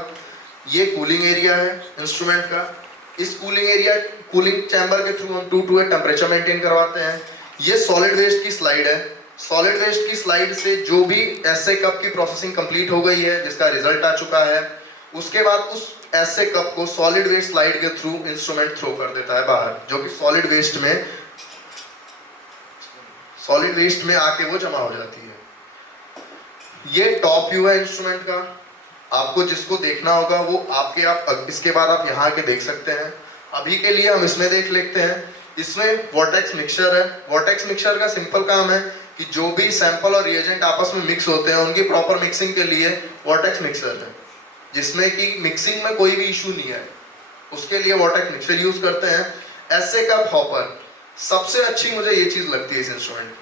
ये कूलिंग एरिया है इंस्ट्रूमेंट का। इस कूलिंग चैम्बर के थ्रू हम 2 to 8 टेम्परेचर मेंटेन करवाते हैं। ये सॉलिड वेस्ट की स्लाइड है। सॉलिड वेस्ट की स्लाइड से जो भी ऐसे कप की प्रोसेसिंग कंप्लीट हो गई है, जिसका रिजल्ट आ चुका है, उसके बाद उस ऐसे कप को सॉलिड वेस्ट स्लाइड के थ्रू इंस्ट्रूमेंट थ्रो कर देता है बाहर, जो कि सॉलिड वेस्ट में आके वो जमा हो जाती है। ये टॉप व्यू है इंस्ट्रूमेंट का। आपको जिसको देखना होगा वो आप इसके बाद आप यहाँ के देख सकते हैं। अभी के लिए हम इसमें देख लेते हैं। इसमें वॉर्टेक्स मिक्सचर है। वॉर्टेक्स मिक्सचर का सिंपल काम है कि जो भी सैंपल और रिएजेंट आपस में मिक्स होते हैं, उनकी प्रॉपर मिक्सिंग के लिए वॉर्टेक्स मिक्सर है, जिसमें कि मिक्सिंग में कोई भी इशू नहीं है, उसके लिए वॉर्टेक्स मिक्सर यूज करते हैं। ऐसे का हॉपर सबसे अच्छी मुझे ये चीज लगती है इस इंस्ट्रूमेंट की।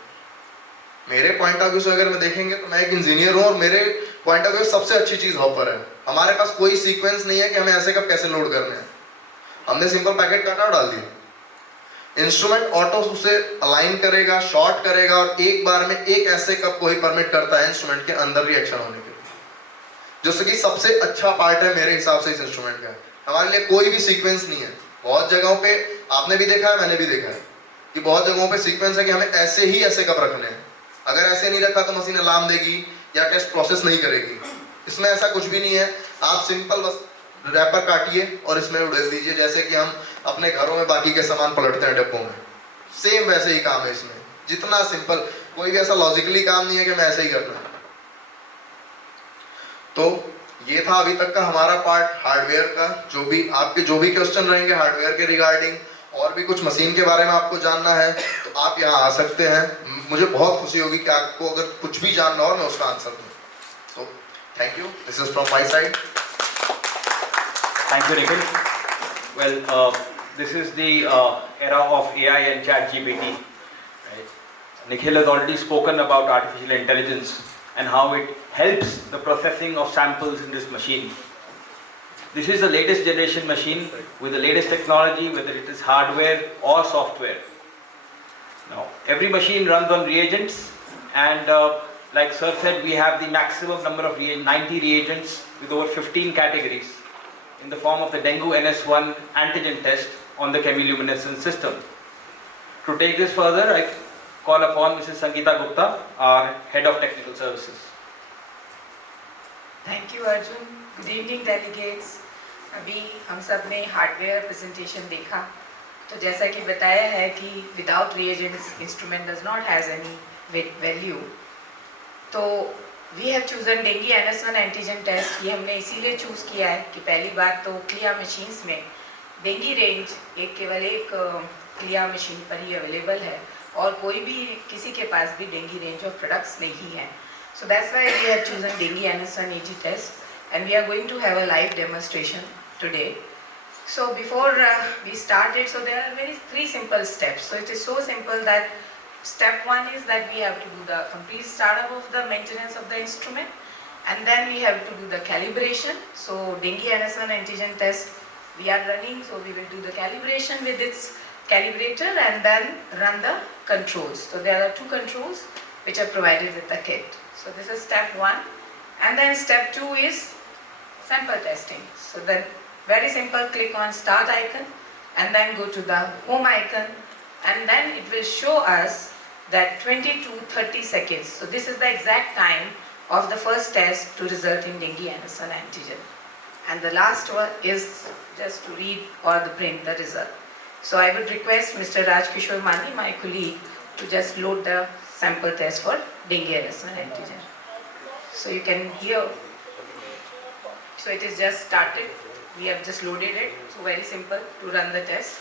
मेरे पॉइंट ऑफ व्यू से अगर मैं देखेंगे तो मैं एक इंजीनियर हूँ और मेरे पॉइंट ऑफ व्यू सबसे अच्छी चीज हॉपर है। हमारे पास कोई सीक्वेंस नहीं है कि हमें ऐसे कप कैसे लोड करने हैं, हमने सिंपल पैकेट काटा और डाल दिया। इंस्ट्रूमेंट ऑटो उसे अलाइन करेगा, शॉर्ट करेगा और एक बार में एक ऐसे कप को ही परमिट करता है इंस्ट्रूमेंट के अंदर रिएक्शन होने के लिए, जो कि सबसे अच्छा पार्ट है मेरे हिसाब से इस इंस्ट्रूमेंट का। हमारे लिए कोई भी सीक्वेंस नहीं है। बहुत जगहों पे आपने भी देखा है, मैंने भी देखा है कि बहुत जगहों पे सीक्वेंस है कि हमें ऐसे ही ऐसे कप रखने हैं। अगर ऐसे नहीं रखा तो मशीन अलार्म देगी या टेस्ट प्रोसेस नहीं करेगी। इसमें ऐसा कुछ भी नहीं है। आप सिंपल बस रैपर काटिए और इसमें उड़ेल दीजिए, जैसे कि हम अपने घरों में बाकी के सामान पलटते हैं डब्बों में, सेम वैसे ही काम है इसमें। जितना सिंपल, कोई भी ऐसा लॉजिकली काम नहीं है कि मैं ऐसे ही करना है। तो ये था अभी तक का हमारा पार्ट हार्डवेयर का। जो भी क्वेश्चन रहेंगे हार्डवेयर के रिगार्डिंग, और भी कुछ मशीन के बारे में आपको जानना है तो आप यहाँ आ सकते हैं। मुझे बहुत खुशी होगी कि आपको अगर कुछ भी जानना हो मैं उसका आंसर दूँ। तो thank you, this is from my side. Thank you, Nikhil. Well, this is the era of AI and ChatGPT. Right? Nikhil has already spoken about artificial intelligence and how it helps the processing of samples in this machine. This is the latest generation machine with the latest technology, whether it is hardware or software. Now, every machine runs on reagents, and like Sir said, we have the maximum number of 90 reagents with over 15 categories in the form of the Dengue NS1 antigen test on the chemiluminescence system. To take this further, I call upon Mrs. Sangeeta Gupta, our Head of Technical Services. Thank you, Arjun. Good evening, delegates. अभी हम सब ने hardware presentation देखा, तो जैसा कि बताया है कि without reagents instrument does not has any value. तो we have chosen dengue NS1 antigen test. ये हमने इसीलिए चूज़ किया है कि पहली बात तो क्लिया मशीन्स में डेंगू रेंज केवल एक क्लिया मशीन पर ही अवेलेबल है और कोई भी किसी के पास भी डेंगू रेंज ऑफ प्रोडक्ट्स नहीं है। So that's why we have chosen dengue NS1 AG test and we are going to have a live demonstration today. So before we started, so there are three simple steps. So it is so simple that step one is that we have to do the complete startup of the maintenance of the instrument, and then we have to do the calibration. So dengue NS1 antigen test we are running, so we will do the calibration with its calibrator and then run the controls. So there are two controls which are provided with the kit. So this is step one, and then step two is sample testing. So then very simple, click on start icon and then go to the home icon, and then it will show us that 20 to 30 seconds. So this is the exact time of the first test to result in dengue NS1 antigen. And the last one is just to read or the print the result. So I would request Mr. Raj Kishore Mani, my colleague, to just load the sample test for dengue NS1 antigen. So you can hear. So it is just started. We have just loaded it, so very simple to run the test.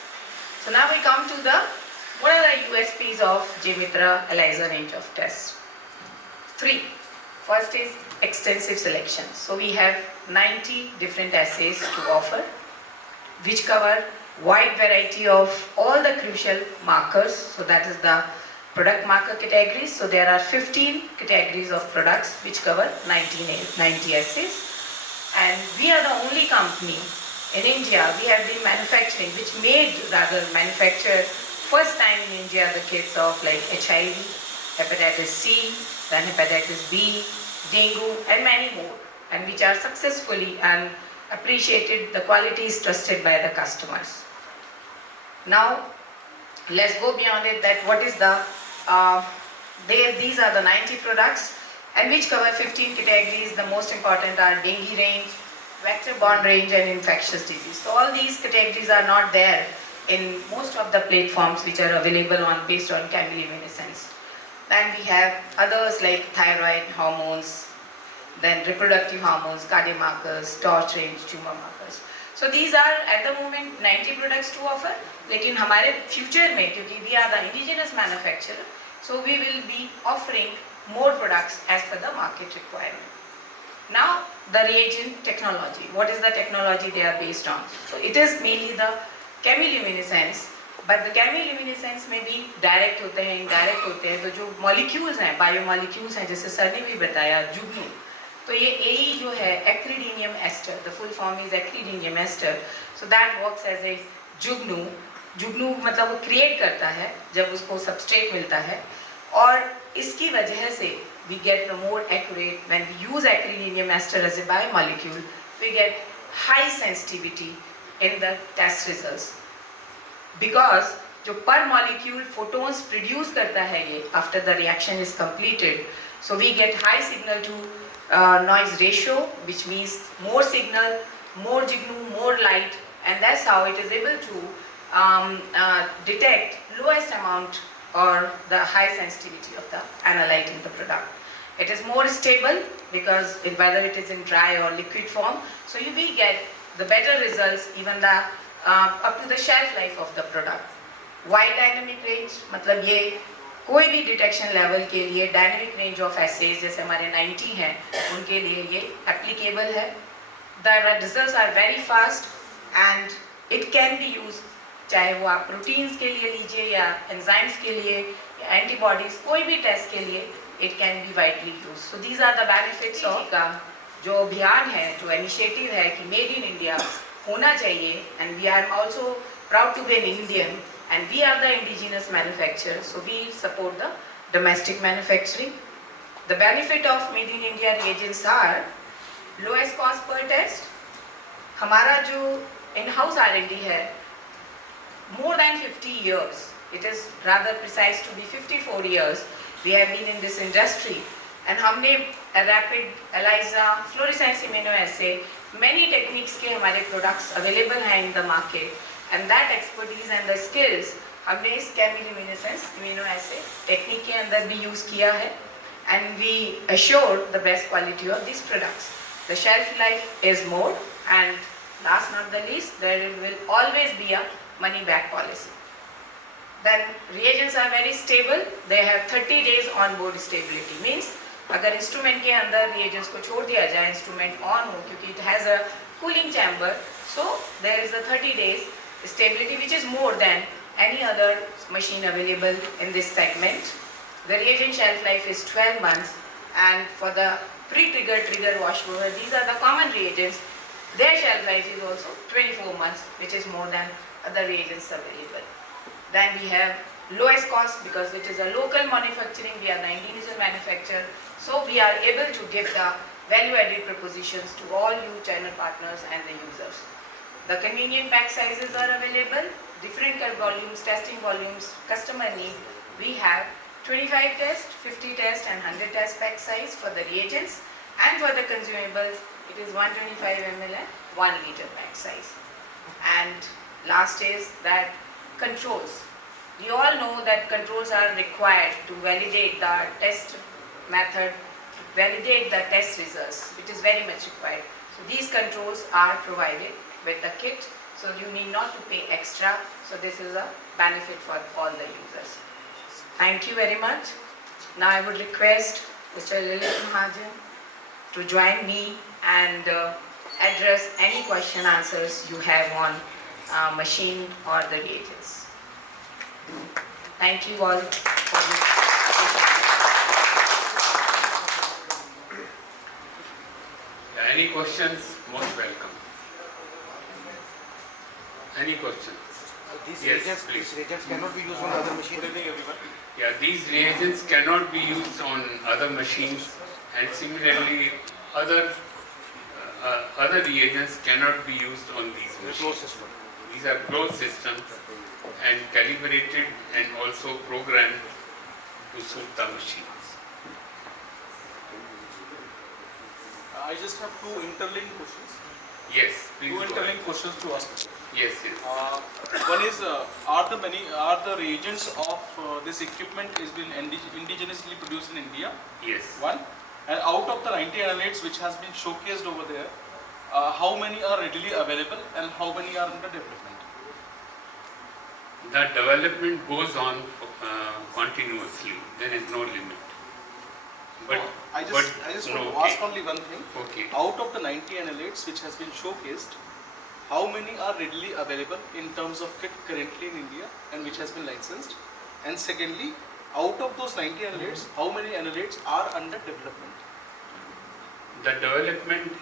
So now we come to what are the USPs of J-Mitra ELISA range of tests? Three. First is extensive selection. So we have 90 different assays to offer, which cover wide variety of all the crucial markers. So that is the product marker categories. So there are 15 categories of products which cover 90 assays. And we are the only company in India, we have been manufacturing, manufactured first time in India the kits of like HIV, hepatitis C, then hepatitis B, dengue and many more, and which are successfully and appreciated, the quality is trusted by the customers. Now let's go beyond it, that what is the, these are the 90 products and which cover 15 categories. The most important are dengue range, vector-borne range and infectious disease. So all these categories are not there in most of the platforms which are available based on chemiluminescence. Then we have others like thyroid hormones, then reproductive hormones, cardiac markers, torch range, tumor markers. So these are at the moment 90 products to offer. लेकिन हमारे future में, क्योंकि we are the indigenous manufacturer, so we will be offering more products as per the market requirement. Now the reagent technology. What is the technology they are based on? So it is mainly the chemiluminescence, but the chemiluminescence में भी direct होते हैं, indirect होते हैं. तो जो molecules हैं, biomolecules हैं, जैसे सर ने भी बताया, जुगनू. तो ये AE जो है acridinium ester, the full form is acridinium ester. So that works as a जुगनू. जुगनू मतलब वो create करता है जब उसको substrate मिलता है, और इसकी वजह से we get the more accurate, when we use acridinium ester as a biomolecule, we get high sensitivity in the test results. Because जो per molecule photons produce करता है ये after the reaction is completed, so we get high signal to noise ratio, which means more signal, more JIGNU, more light, and that's how it is able to detect lowest amount or the high sensitivity of the analyte in the product. It is more stable because whether it is in dry or liquid form, so you will get the better results, even the up to the shelf life of the product. Wide dynamic range, मतलब ये कोई भी detection level के लिए dynamic range of essays जैसे हमारे 90 हैं उनके लिए ये एप्लीकेबल है. The results are very fast and it can be used, चाहे वो आप प्रोटीन्स के लिए लीजिए या एंजाइम्स के लिए या एंटीबॉडीज, कोई भी टेस्ट के लिए it can be widely used. So these are the benefits of का जो अभियान है, जो इनिशिएटिव है कि मेड इन इंडिया होना चाहिए, and we are also proud to be an Indian and we are the indigenous manufacturer, so we support the domestic manufacturing. The benefit of made in India reagents are lowest cost per test. हमारा जो in-house R&D है more than 50 years, it is rather precise to be 54 years we have been in this industry, and हमने rapid ELISA, fluorescence immunoassay, many techniques के हमारे products available हैं in the market, and that expertise and the skills हमने इस chemiluminescence immunoassay technique के अंदर भी use किया है, and we assure the best quality of these products. The shelf life is more, and last not the least, there will always be a money back policy. Then reagents are very stable. They have 30 days on board stability. Means अगर instrument के अंदर reagents को छोड़ दिया जाए, instrument on हो, क्योंकि it has a cooling chamber, so there is a 30 days stability which is more than any other machine available in this segment. The reagent shelf life is 12 months, and for the pre-trigger, trigger, washover, these are the common reagents. Their shelf life is also 24 months, which is more than other reagents available. Then we have lowest cost because it is a local manufacturing, we are the indigenous manufacturer, so we are able to give the value-added propositions to all you channel partners and the users. The convenient pack sizes are available, different volumes, testing volumes, customer need. We have 25 test, 50 test and 100 test pack size for the reagents, and for the consumables it is 125 ml and 1 liter pack size. And last is that controls. We all know that controls are required to validate the test method, to validate the test results, which is very much required. So these controls are provided with the kit, so you need not to pay extra. So this is a benefit for all the users. Thank you very much. Now I would request Mr. Lilith Mahajan to join me and address any question answers you have on machine or the reagents. Thank you all for this. Any questions? Most welcome. Any questions? These Yes, reagents, please. these reagents cannot be used on other machines. Good evening, everyone. Yeah, these reagents cannot be used on other machines, and similarly other reagents cannot be used on these Closed machines. system. These are closed systems and calibrated and also programmed to suit the machines. I just have two interlinked questions. Yes, please Two go ahead. interlinked questions to ask. Yes, yes. One is, are the reagents of this equipment is been indigenously produced in India? Yes. One, and out of the 90 analytes which has been showcased over there, how many are readily available and how many are under development? The development goes on continuously. There is no limit. But No, I just no, want to okay. ask only one thing. Okay. Out of the 90 analytes which has been showcased, how many are readily available in terms of kit currently in India and which has been licensed? And secondly, out of those 90 analytes, how many analytes are under development? The development,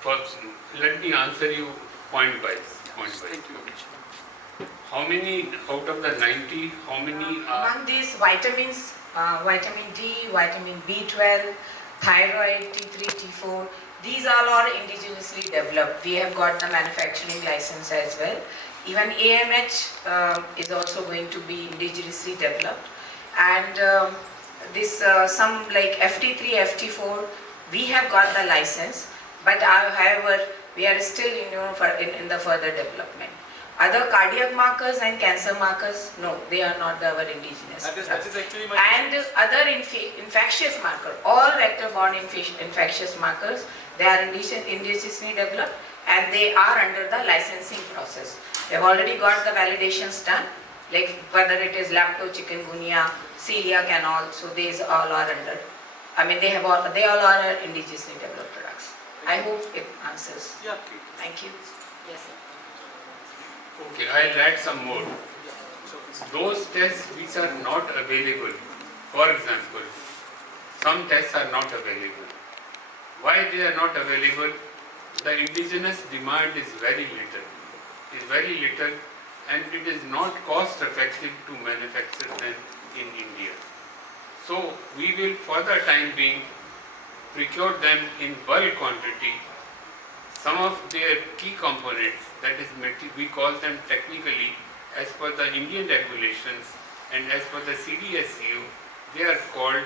first, let me answer you point wise. Thank you. How many out of the 90, how many are? Among these vitamins, vitamin D, vitamin B12, thyroid, T3, T4, these all are indigenously developed. We have got the manufacturing license as well. Even AMH is also going to be indigenously developed. And this some like FT3, FT4, we have got the license, but however we are still in the further development. Other cardiac markers and cancer markers, no, they are not our indigenous. That is actually my And other infectious marker, all vector-borne infectious markers, they are indigenously developed and they are under the licensing process. They have already got the validations done, like whether it is lacto, chikungunya, celiac and all, so these all are under. I mean, they all are indigenously developed products. I hope it answers. Yeah, okay. Thank you. Yes, sir. Okay, I'll add some more. Those tests which are not available, for example, some tests are not available. Why they are not available? The indigenous demand is very little, and it is not cost effective to manufacture them in India. So we will for the time being procure them in bulk quantity. Some of their key components, that is we call them technically as per the Indian regulations and as per the CDSCU, they are called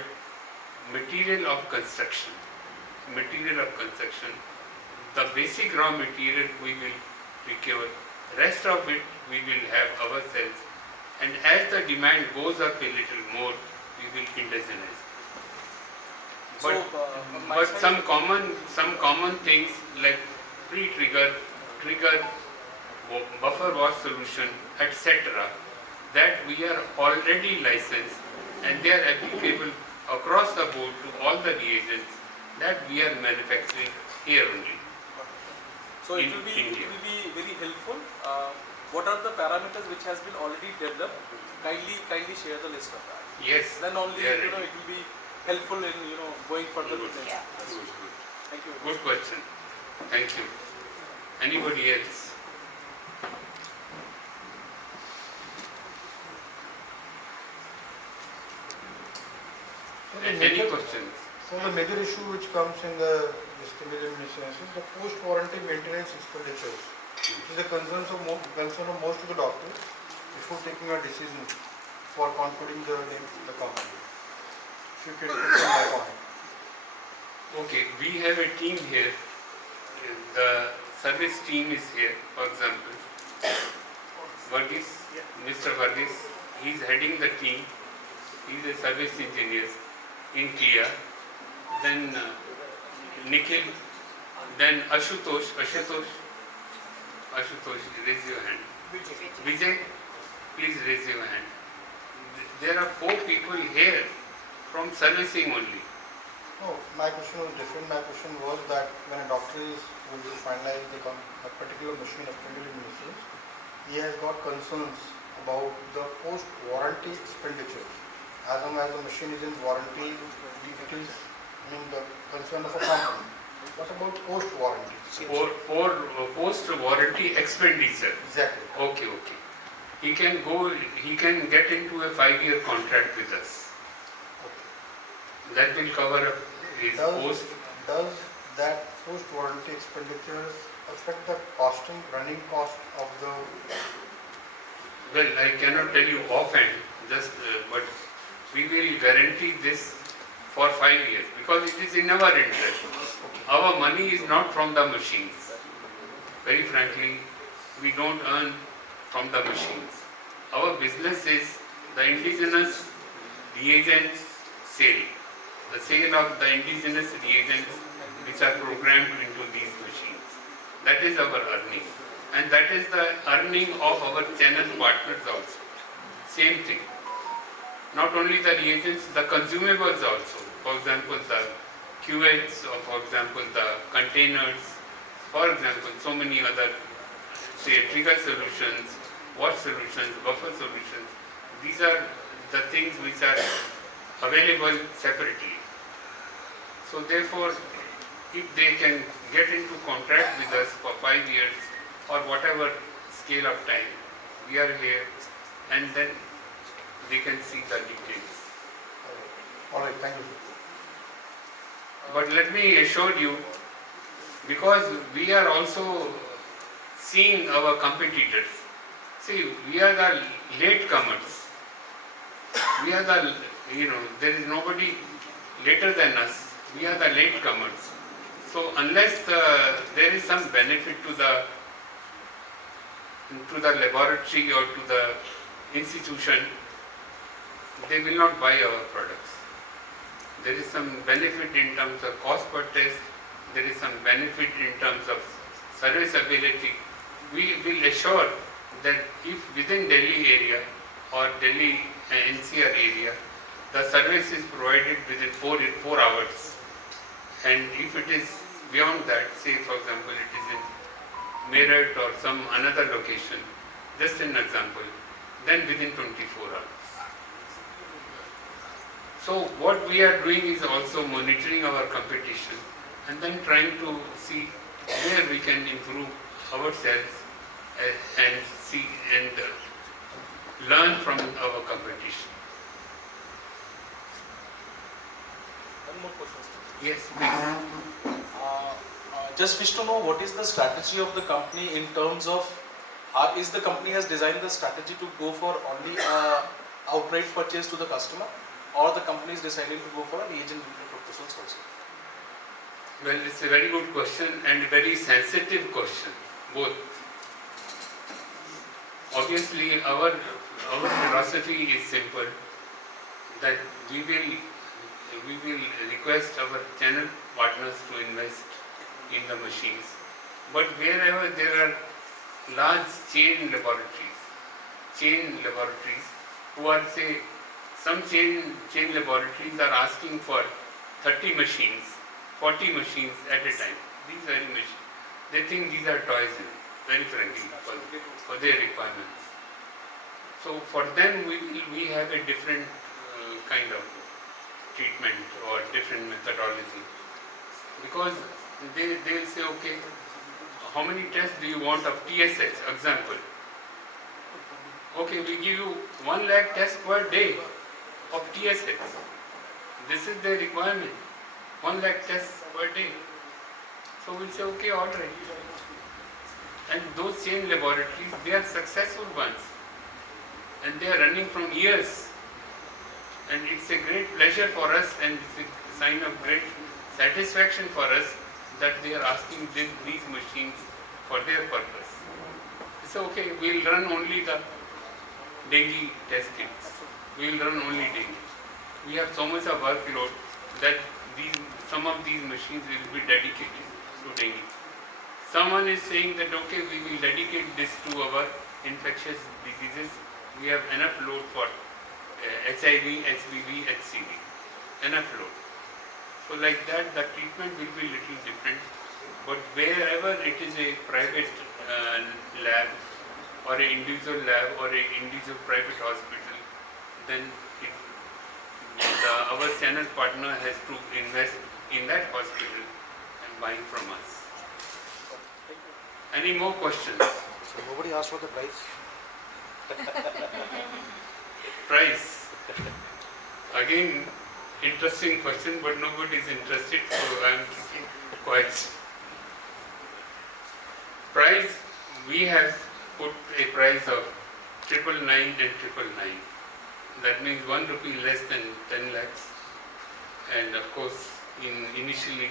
material of construction. The basic raw material we will procure, rest of it we will have ourselves, and as the demand goes up a little more, we will indigenize. But some common things like pre-trigger, trigger, buffer wash solution, etc. that we are already licensed and they are applicable across the board to all the reagents that we are manufacturing here only. So in it will India. be very helpful. What are the parameters which has been already developed? Kindly share the list of that. Yes. Then only they are it ready. will be helpful in going further with this. Yeah. Good, good. Thank you. Good question. Thank you. Anybody else? Any questions? So the major issue which comes in the stimulus is the post-warranty maintenance expenditures. It is a concern of most of the doctors before taking a decision for concluding the company. If you can put some light on it. Okay, we have a team here. The service team is here, for example. Varghese, Mr. Varghese, he is heading the team. He is a service engineer in Kia. Then Nikhil, then Ashutosh, raise your hand. Vijay, please raise your hand. There are 4 people here from servicing only. No, my question was different. My question was that when a doctor is going to finalize a particular machine of stimulus medicines, he has got concerns about the post-warranty expenditures. As long as the machine is in warranty, it is the concern of a company. What about post-warranty? For post-warranty expenditure. Exactly. Okay. He can get into a 5-year contract with us. That will cover up his post. Does that post-warranty expenditures affect the running cost of the... Well, I cannot tell you offhand, but we will guarantee this for 5 years because it is in our interest. Our money is not from the machines. Very frankly, we don't earn from the machines. Our business is the indigenous reagents sale. The sale of the indigenous reagents which are programmed into these machines. That is our earning. And that is the earning of our channel partners also. Same thing. Not only the reagents, the consumables also. For example, the cuvettes, or for example, the containers. For example, so many other, say, trigger solutions, wash solutions, buffer solutions. These are the things which are available separately. So therefore, if they can get into contract with us for 5 years or whatever scale of time, we are here, and then they can see the details. All right, thank you. But let me assure you, because we are also seeing our competitors. See, we are the latecomers. We are the, there is nobody later than us. We are the latecomers. So unless there is some benefit to the laboratory or to the institution, they will not buy our products. There is some benefit in terms of cost per test. There is some benefit in terms of serviceability. We will assure that if within Delhi area or Delhi NCR area, the service is provided within 4 hours. And if it is beyond that, say for example it is in Meerut or some another location, just an example, then within 24 hours. So what we are doing is also monitoring our competition and then trying to see where we can improve ourselves and see and learn from our competition. One more question. Yes, please. Just wish to know what is the strategy of the company in terms of, is the company has designed the strategy to go for only outright purchase to the customer, or the company is deciding to go for a reagent proposals also? Well, it's a very good question and a very sensitive question, both. Obviously, our philosophy is simple, that we will we will request our channel partners to invest in the machines. But wherever there are large chain laboratories who are, say, some chain laboratories are asking for 30 machines, 40 machines at a time. These very machines, they think these are toys, very frankly, for their requirements. So for them, we have a different kind of treatment or different methodology, because they will say, okay, how many tests do you want of TSH, example? Okay, we give you 1 lakh tests per day of TSH. This is the requirement, 1 lakh tests per day. So we'll say, okay, all right. And those chain laboratories, they are successful ones, and they are running from years. And it's a great pleasure for us, and it's a sign of great satisfaction for us that they are asking these machines for their purpose. It's okay, we'll run only the dengue test kits. We'll run only dengue. We have so much of workload that some of these machines will be dedicated to dengue. Someone is saying that, okay, we will dedicate this to our infectious diseases. We have enough load for HIV, HBV, HCV, enough load. So like that, the treatment will be little different. But wherever it is a private lab or an individual lab or an individual private hospital, then our channel partner has to invest in that hospital and buying from us. Any more questions? So nobody asked for the price. Price. Again, interesting question, but nobody is interested, so I am keeping quiet. Price, we have put a price of 999 and 999. That means 1 rupee less than 10 lakhs. And of course, initially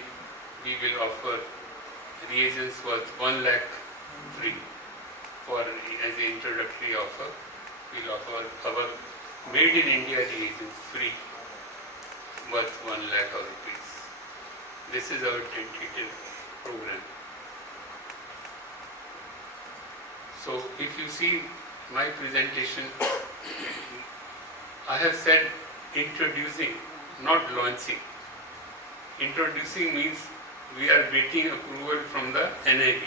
we will offer reagents worth 1 lakh free as an introductory offer. We'll offer our made in India reagents free worth 1 lakh rupees. This is our tentative program. So if you see my presentation, I have said introducing, not launching. Introducing means we are waiting approval from the NIB.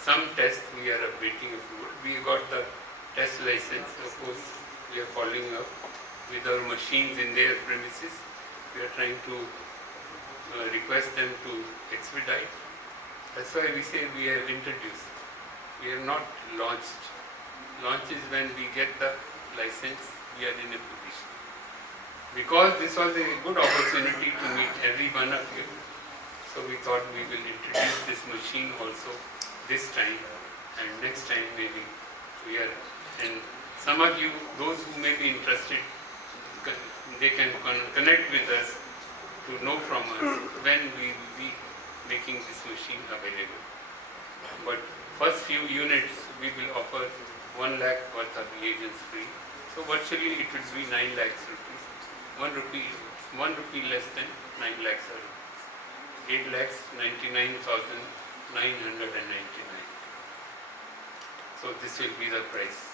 Some tests we are awaiting approval. We got the test license. Of course, we are following up with our machines in their premises. We are trying to request them to expedite. That's why we say we have introduced. We have not launched. Launch is when we get the license, we are in a position. Because this was a good opportunity to meet every one of you, so we thought we will introduce this machine also this time, and next time maybe we are. And some of you, those who may be interested, they can connect with us to know from us when we will be making this machine available. But first few units we will offer 1 lakh worth of reagents free. So virtually it will be 9 lakhs rupees. 1 rupee less than 9 lakhs rupees. 8,99,999. So this will be the price.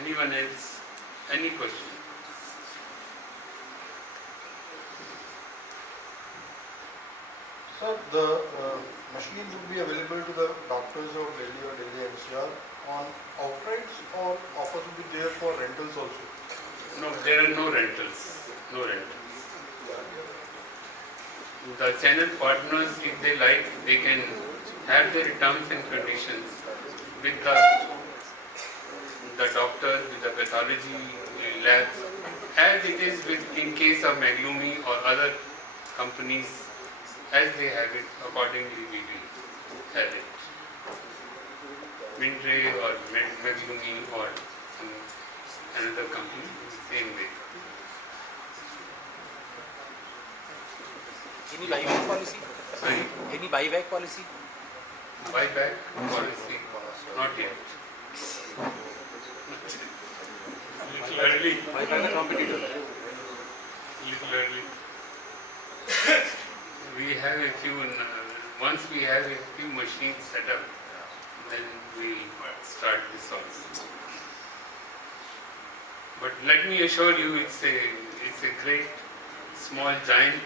Anyone else? Any question? Sir, the machine would be available to the doctors of Delhi or Delhi NCR on outrights, or offers would be there for rentals also? No, there are no rentals. No rentals. The channel partners, if they like, they can have their terms and conditions with the doctor, with the pathology labs, as it is in case of Maglumi or other companies, as they have it, accordingly we will have it. Mindray or Maglumi or another company, same way. Any buyback policy? Sorry? Any buyback policy? Buyback policy? Not yet. Little early. Buyback the competitor. little early. We have a few, once we have a few machines set up, then we start this also. But let me assure you, it's a great small giant.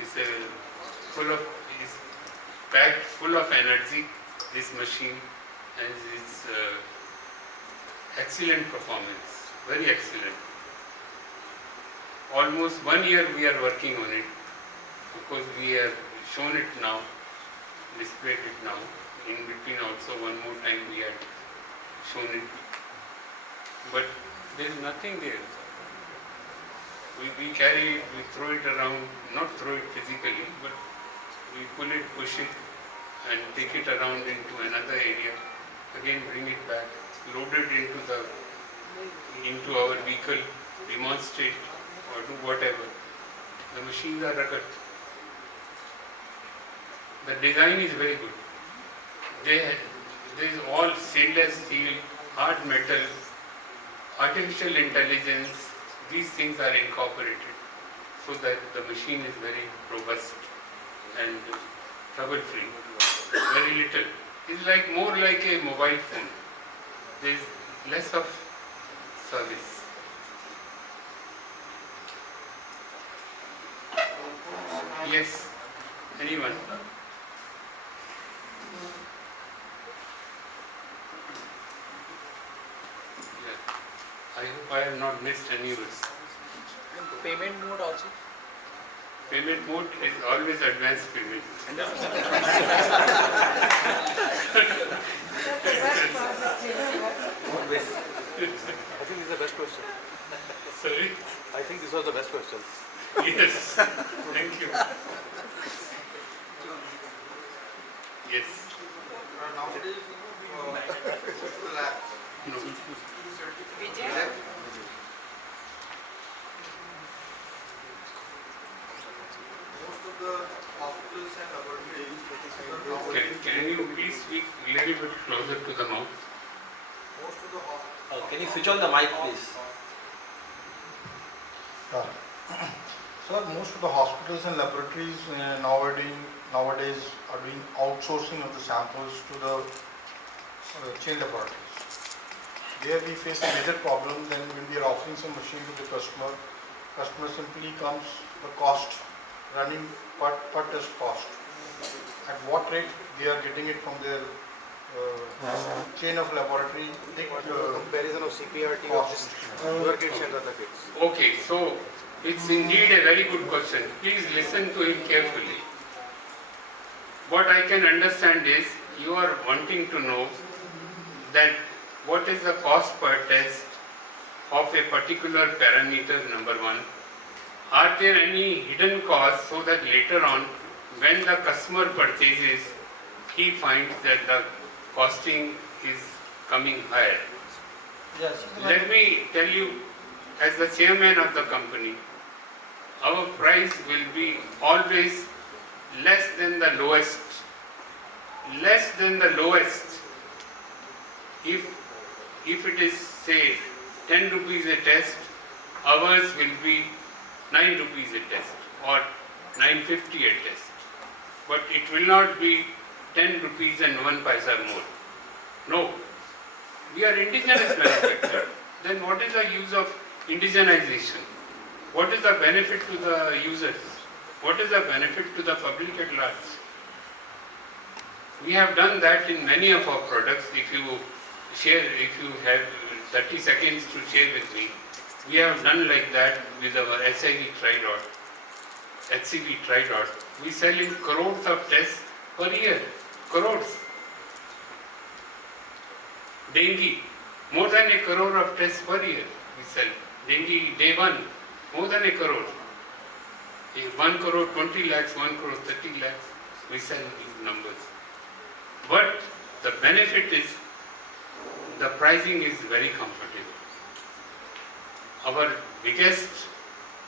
It's packed full of energy. This machine, and it's excellent performance, very excellent. Almost 1 year we are working on it, because we have shown it now, displayed it now. In between also one more time we had shown it, but there is nothing there. We carry it, we throw it around, not throw it physically, but we pull it, push it, and take it around into another area, again bring it back, load it into our vehicle, demonstrate or do whatever. The machines are rugged. The design is very good. There is all stainless steel, hard metal, artificial intelligence. These things are incorporated so that the machine is very robust and trouble-free. Very little. It's more like a mobile phone. There is less of service. Yes. Anyone? I hope I have not missed any of this. Payment mode also. Payment mode is always advanced payment. I think this is the best question. Sorry? I think this was the best question. Yes. Thank you. Yes. Nowadays, No. most of the hospitals and laboratories, Can you please speak a little bit closer to the mouth? most of the hospitals. Can you switch on the mic, please? Sir, most of the hospitals and laboratories nowadays are doing outsourcing of the samples to the chain laboratories. There we face a major problem. Then when we are offering some machine to the customer simply comes the cost running per test cost. At what rate they are getting it from their chain of laboratory? Comparison of CPRT of this your kits and other kits. Okay, so it's indeed a very good question. Please listen to it carefully. What I can understand is you are wanting to know that what is the cost per test of a particular parameter, number one. Are there any hidden costs so that later on when the customer purchases, he finds that the costing is coming higher? Yes. Let me tell you, as the chairman of the company, our price will be always less than the lowest. Less than the lowest. If it is, say, 10 rupees a test, ours will be 9 rupees a test or 950 a test. But it will not be 10 rupees and 1 paisa more. No. We are indigenous manufacturer. Then what is the use of indigenization? What is the benefit to the users? What is the benefit to the public at large? We have done that in many of our products. If you have 30 seconds to share with me, we have done like that with our SIV Tridot, HCV Tridot. We sell in crores of tests per year. Crores. Dengue, more than a crore of tests per year we sell. Dengue day one, more than a crore. 1 crore 20 lakhs, 1 crore 30 lakhs, we sell these numbers. But the benefit is, the pricing is very comfortable. Our biggest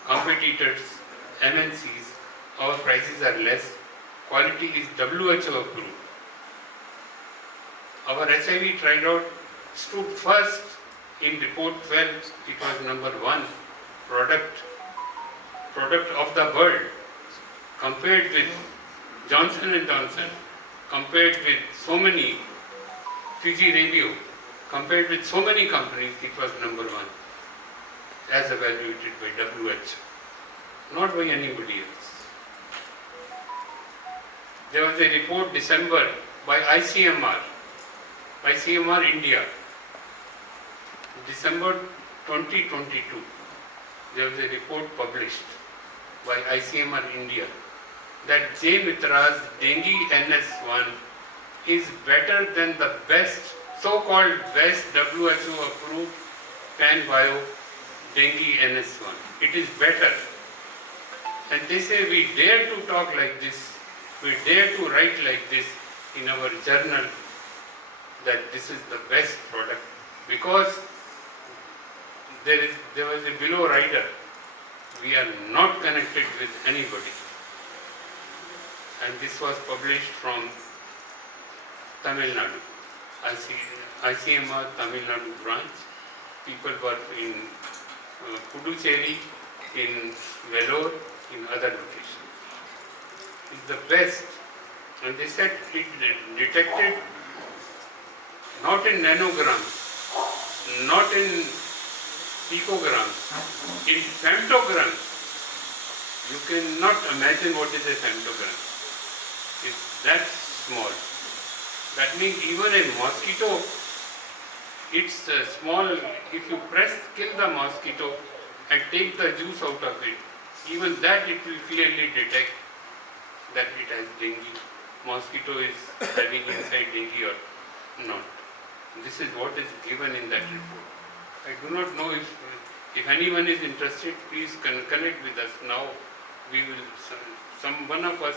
competitors, MNCs, our prices are less. Quality is WHO approved. Our SIV Tridot stood first in report 12. It was number 1 product product of the world, compared with Johnson & Johnson, compared with so many, Fiji Radio, compared with so many companies, it was number one, as evaluated by WHO, not by anybody else. There was a report December by ICMR India, December 2022, there was a report published by ICMR India that J. Mitra's dengue NS1 is better than the best, so-called best WHO approved pan-bio dengue NS1. It is better. And they say we dare to talk like this, we dare to write like this in our journal that this is the best product, because there was a below rider. We are not connected with anybody. And this was published from Tamil Nadu, ICMR Tamil Nadu branch. People were in Puducherry, in Vellore, in other locations. It's the best. And they said it detected not in nanograms, not in picograms, in femtograms. You cannot imagine what is a femtogram. It's that small. That means even a mosquito, it's small. If you kill the mosquito and take the juice out of it, even that it will clearly detect that it has dengue. Mosquito is having inside dengue or not. This is what is given in that report. I do not know if anyone is interested, please connect with us now. We will, one of us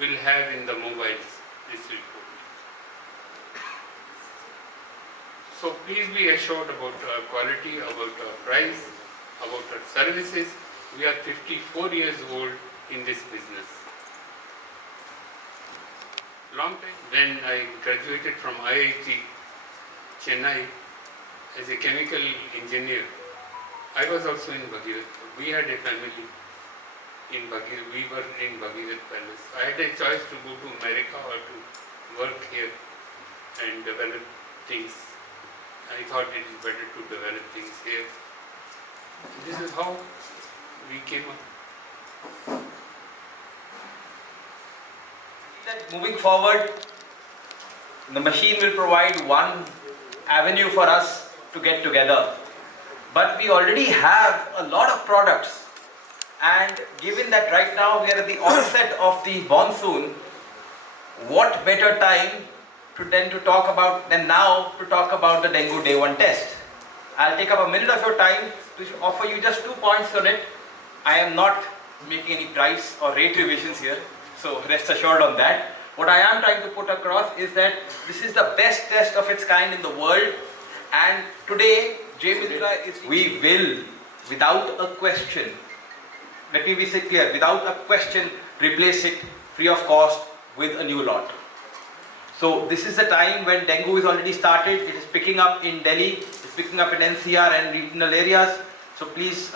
will have in the mobiles this report. So please be assured about our quality, about our price, about our services. We are 54 years old in this business. Long time. When I graduated from IIT Chennai as a chemical engineer, I was also in Bhagirath. We had a family in Bhagirath. We were in Bhagirath Palace. I had a choice to go to America or to work here and develop things. I thought it is better to develop things here. This is how we came up. That moving forward, the machine will provide one avenue for us to get together. But we already have a lot of products, and given that right now we are at the onset of the monsoon, what better time to talk about the dengue day 1 test. I'll take up a minute of your time to offer you just 2 points on it. I am not making any price or rate revisions here, so rest assured on that. What I am trying to put across is that this is the best test of its kind in the world, and today J. Mitra we will, without a question, let me be clear, without a question, replace it free of cost with a new lot. So this is the time when dengue is already started. It is picking up in Delhi, it's picking up in NCR and regional areas. So please,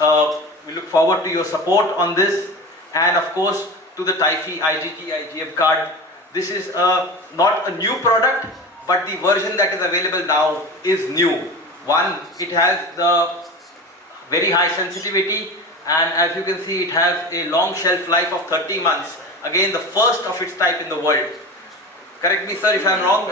we look forward to your support on this, and of course to the TIFI IGT IGM card. This is not a new product, but the version that is available now is new. One, it has the very high sensitivity, and as you can see, it has a long shelf life of 30 months. Again, the first of its type in the world. Correct me, sir, if I am wrong.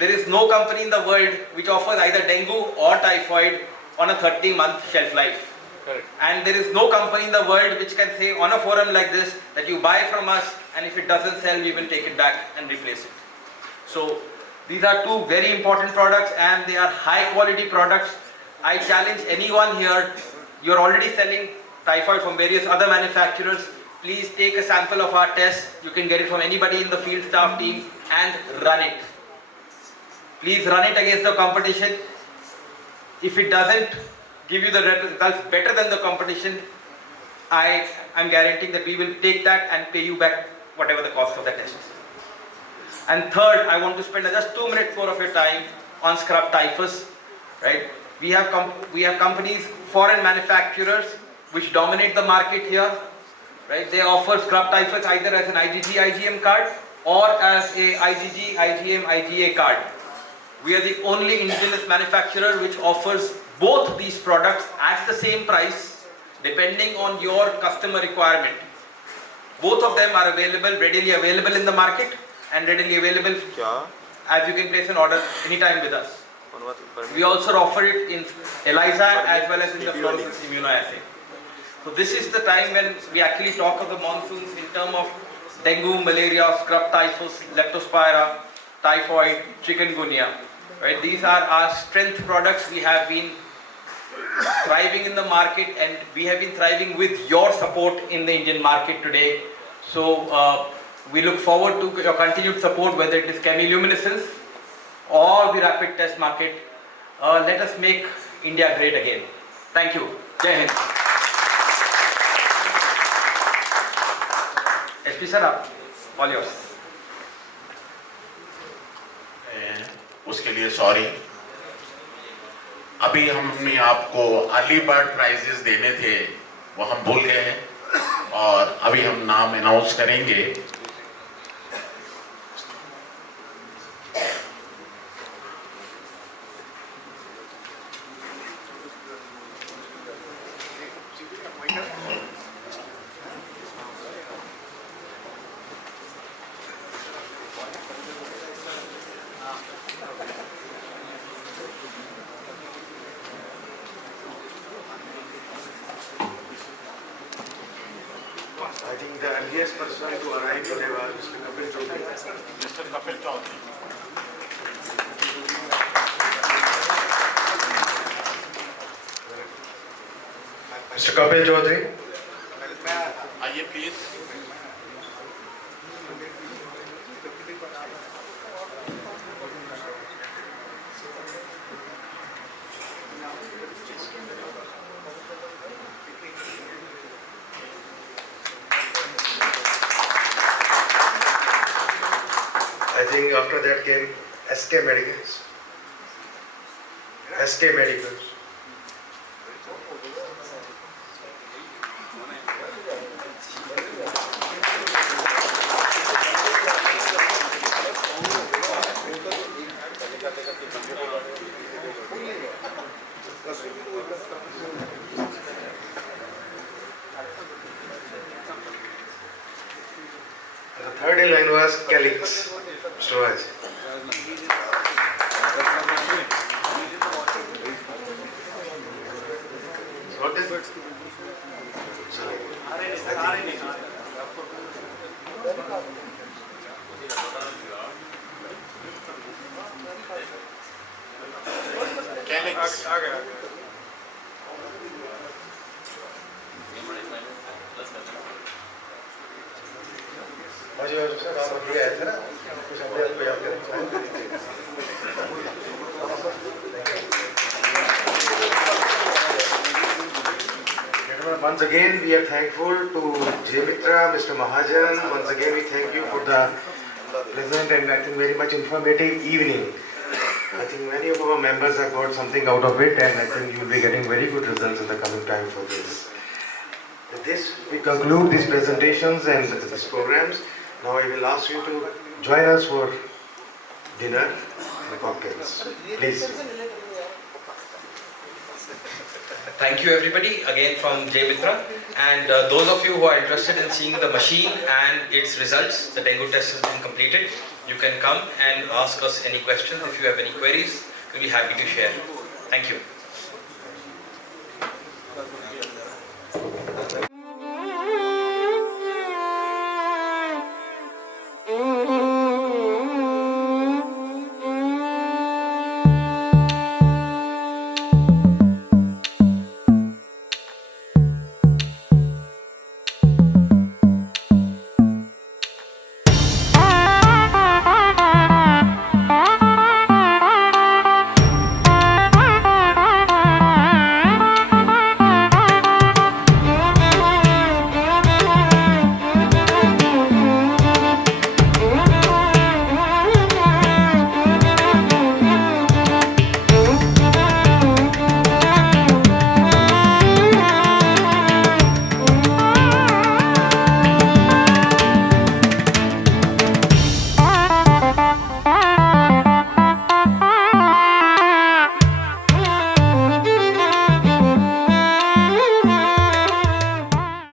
There is no company in the world which offers either dengue or typhoid on a 30-month shelf life. Correct. And there is no company in the world which can say on a forum like this that you buy from us, and if it doesn't sell, we will take it back and replace it. So these are 2 very important products, and they are high quality products. I challenge anyone here, you are already selling typhoid from various other manufacturers. Please take a sample of our test. You can get it from anybody in the field staff team and run it. Please run it against the competition. If it doesn't give you the results better than the competition, I am guaranteeing that we will take that and pay you back whatever the cost of the test is. And third, I want to spend just 2 minutes more of your time on scrub typhus. Right? We have companies, foreign manufacturers, which dominate the market here. right? They offer scrub typhus either as an IgG IgM card or as a IgG IgM IgA card. We are the only indigenous manufacturer which offers both these products at the same price depending on your customer requirement. Both of them are available, readily available in the market and readily available as you can place an order anytime with us. We also offer it in ELISA as well as in the fluorescence immunoassay. So this is the time when we actually talk of the monsoons in terms of dengue, malaria, scrub typhus, leptospira, typhoid, chikungunya. Right? These are our strength products. We have been thriving in the market and we have been thriving with your support in the Indian market today. So we look forward to your continued support, whether it is chemiluminescence or the rapid test market. Let us make India great again. Thank you. Jai Hind. SP sir, all yours. उसके लिए sorry, अभी हमने आपको early bird prices देने थे वो हम भूल गए हैं और अभी हम नाम अनाउंस करेंगे. I think the earliest person to arrive today was Mr. Kapil Chaudhary. Mr. Kapil Chaudhary. Mr. Kapil Chaudhary. आइए please. I think after that came SK Medicals. SK Medicals. The third in line was Calix. Mr. Raj. So what is it? Calix. मुझे sir आप अभी आए थे ना, कुछ अपने आप को याद करें. Once again, we are thankful to J. Mitra, Mr. Mahajan. Once again, we thank you for the pleasant and I think very much informative evening. I think many of our members have got something out of it, and I think you will be getting very good results in the coming time for this. With this, we conclude these presentations and these programs. Now I will ask you to join us for dinner and cocktails. Please. Thank you everybody again from J. Mitra, and those of you who are interested in seeing the machine and its results, the dengue test has been completed. You can come and ask us any questions. If you have any queries, we'll be happy to share. Thank you.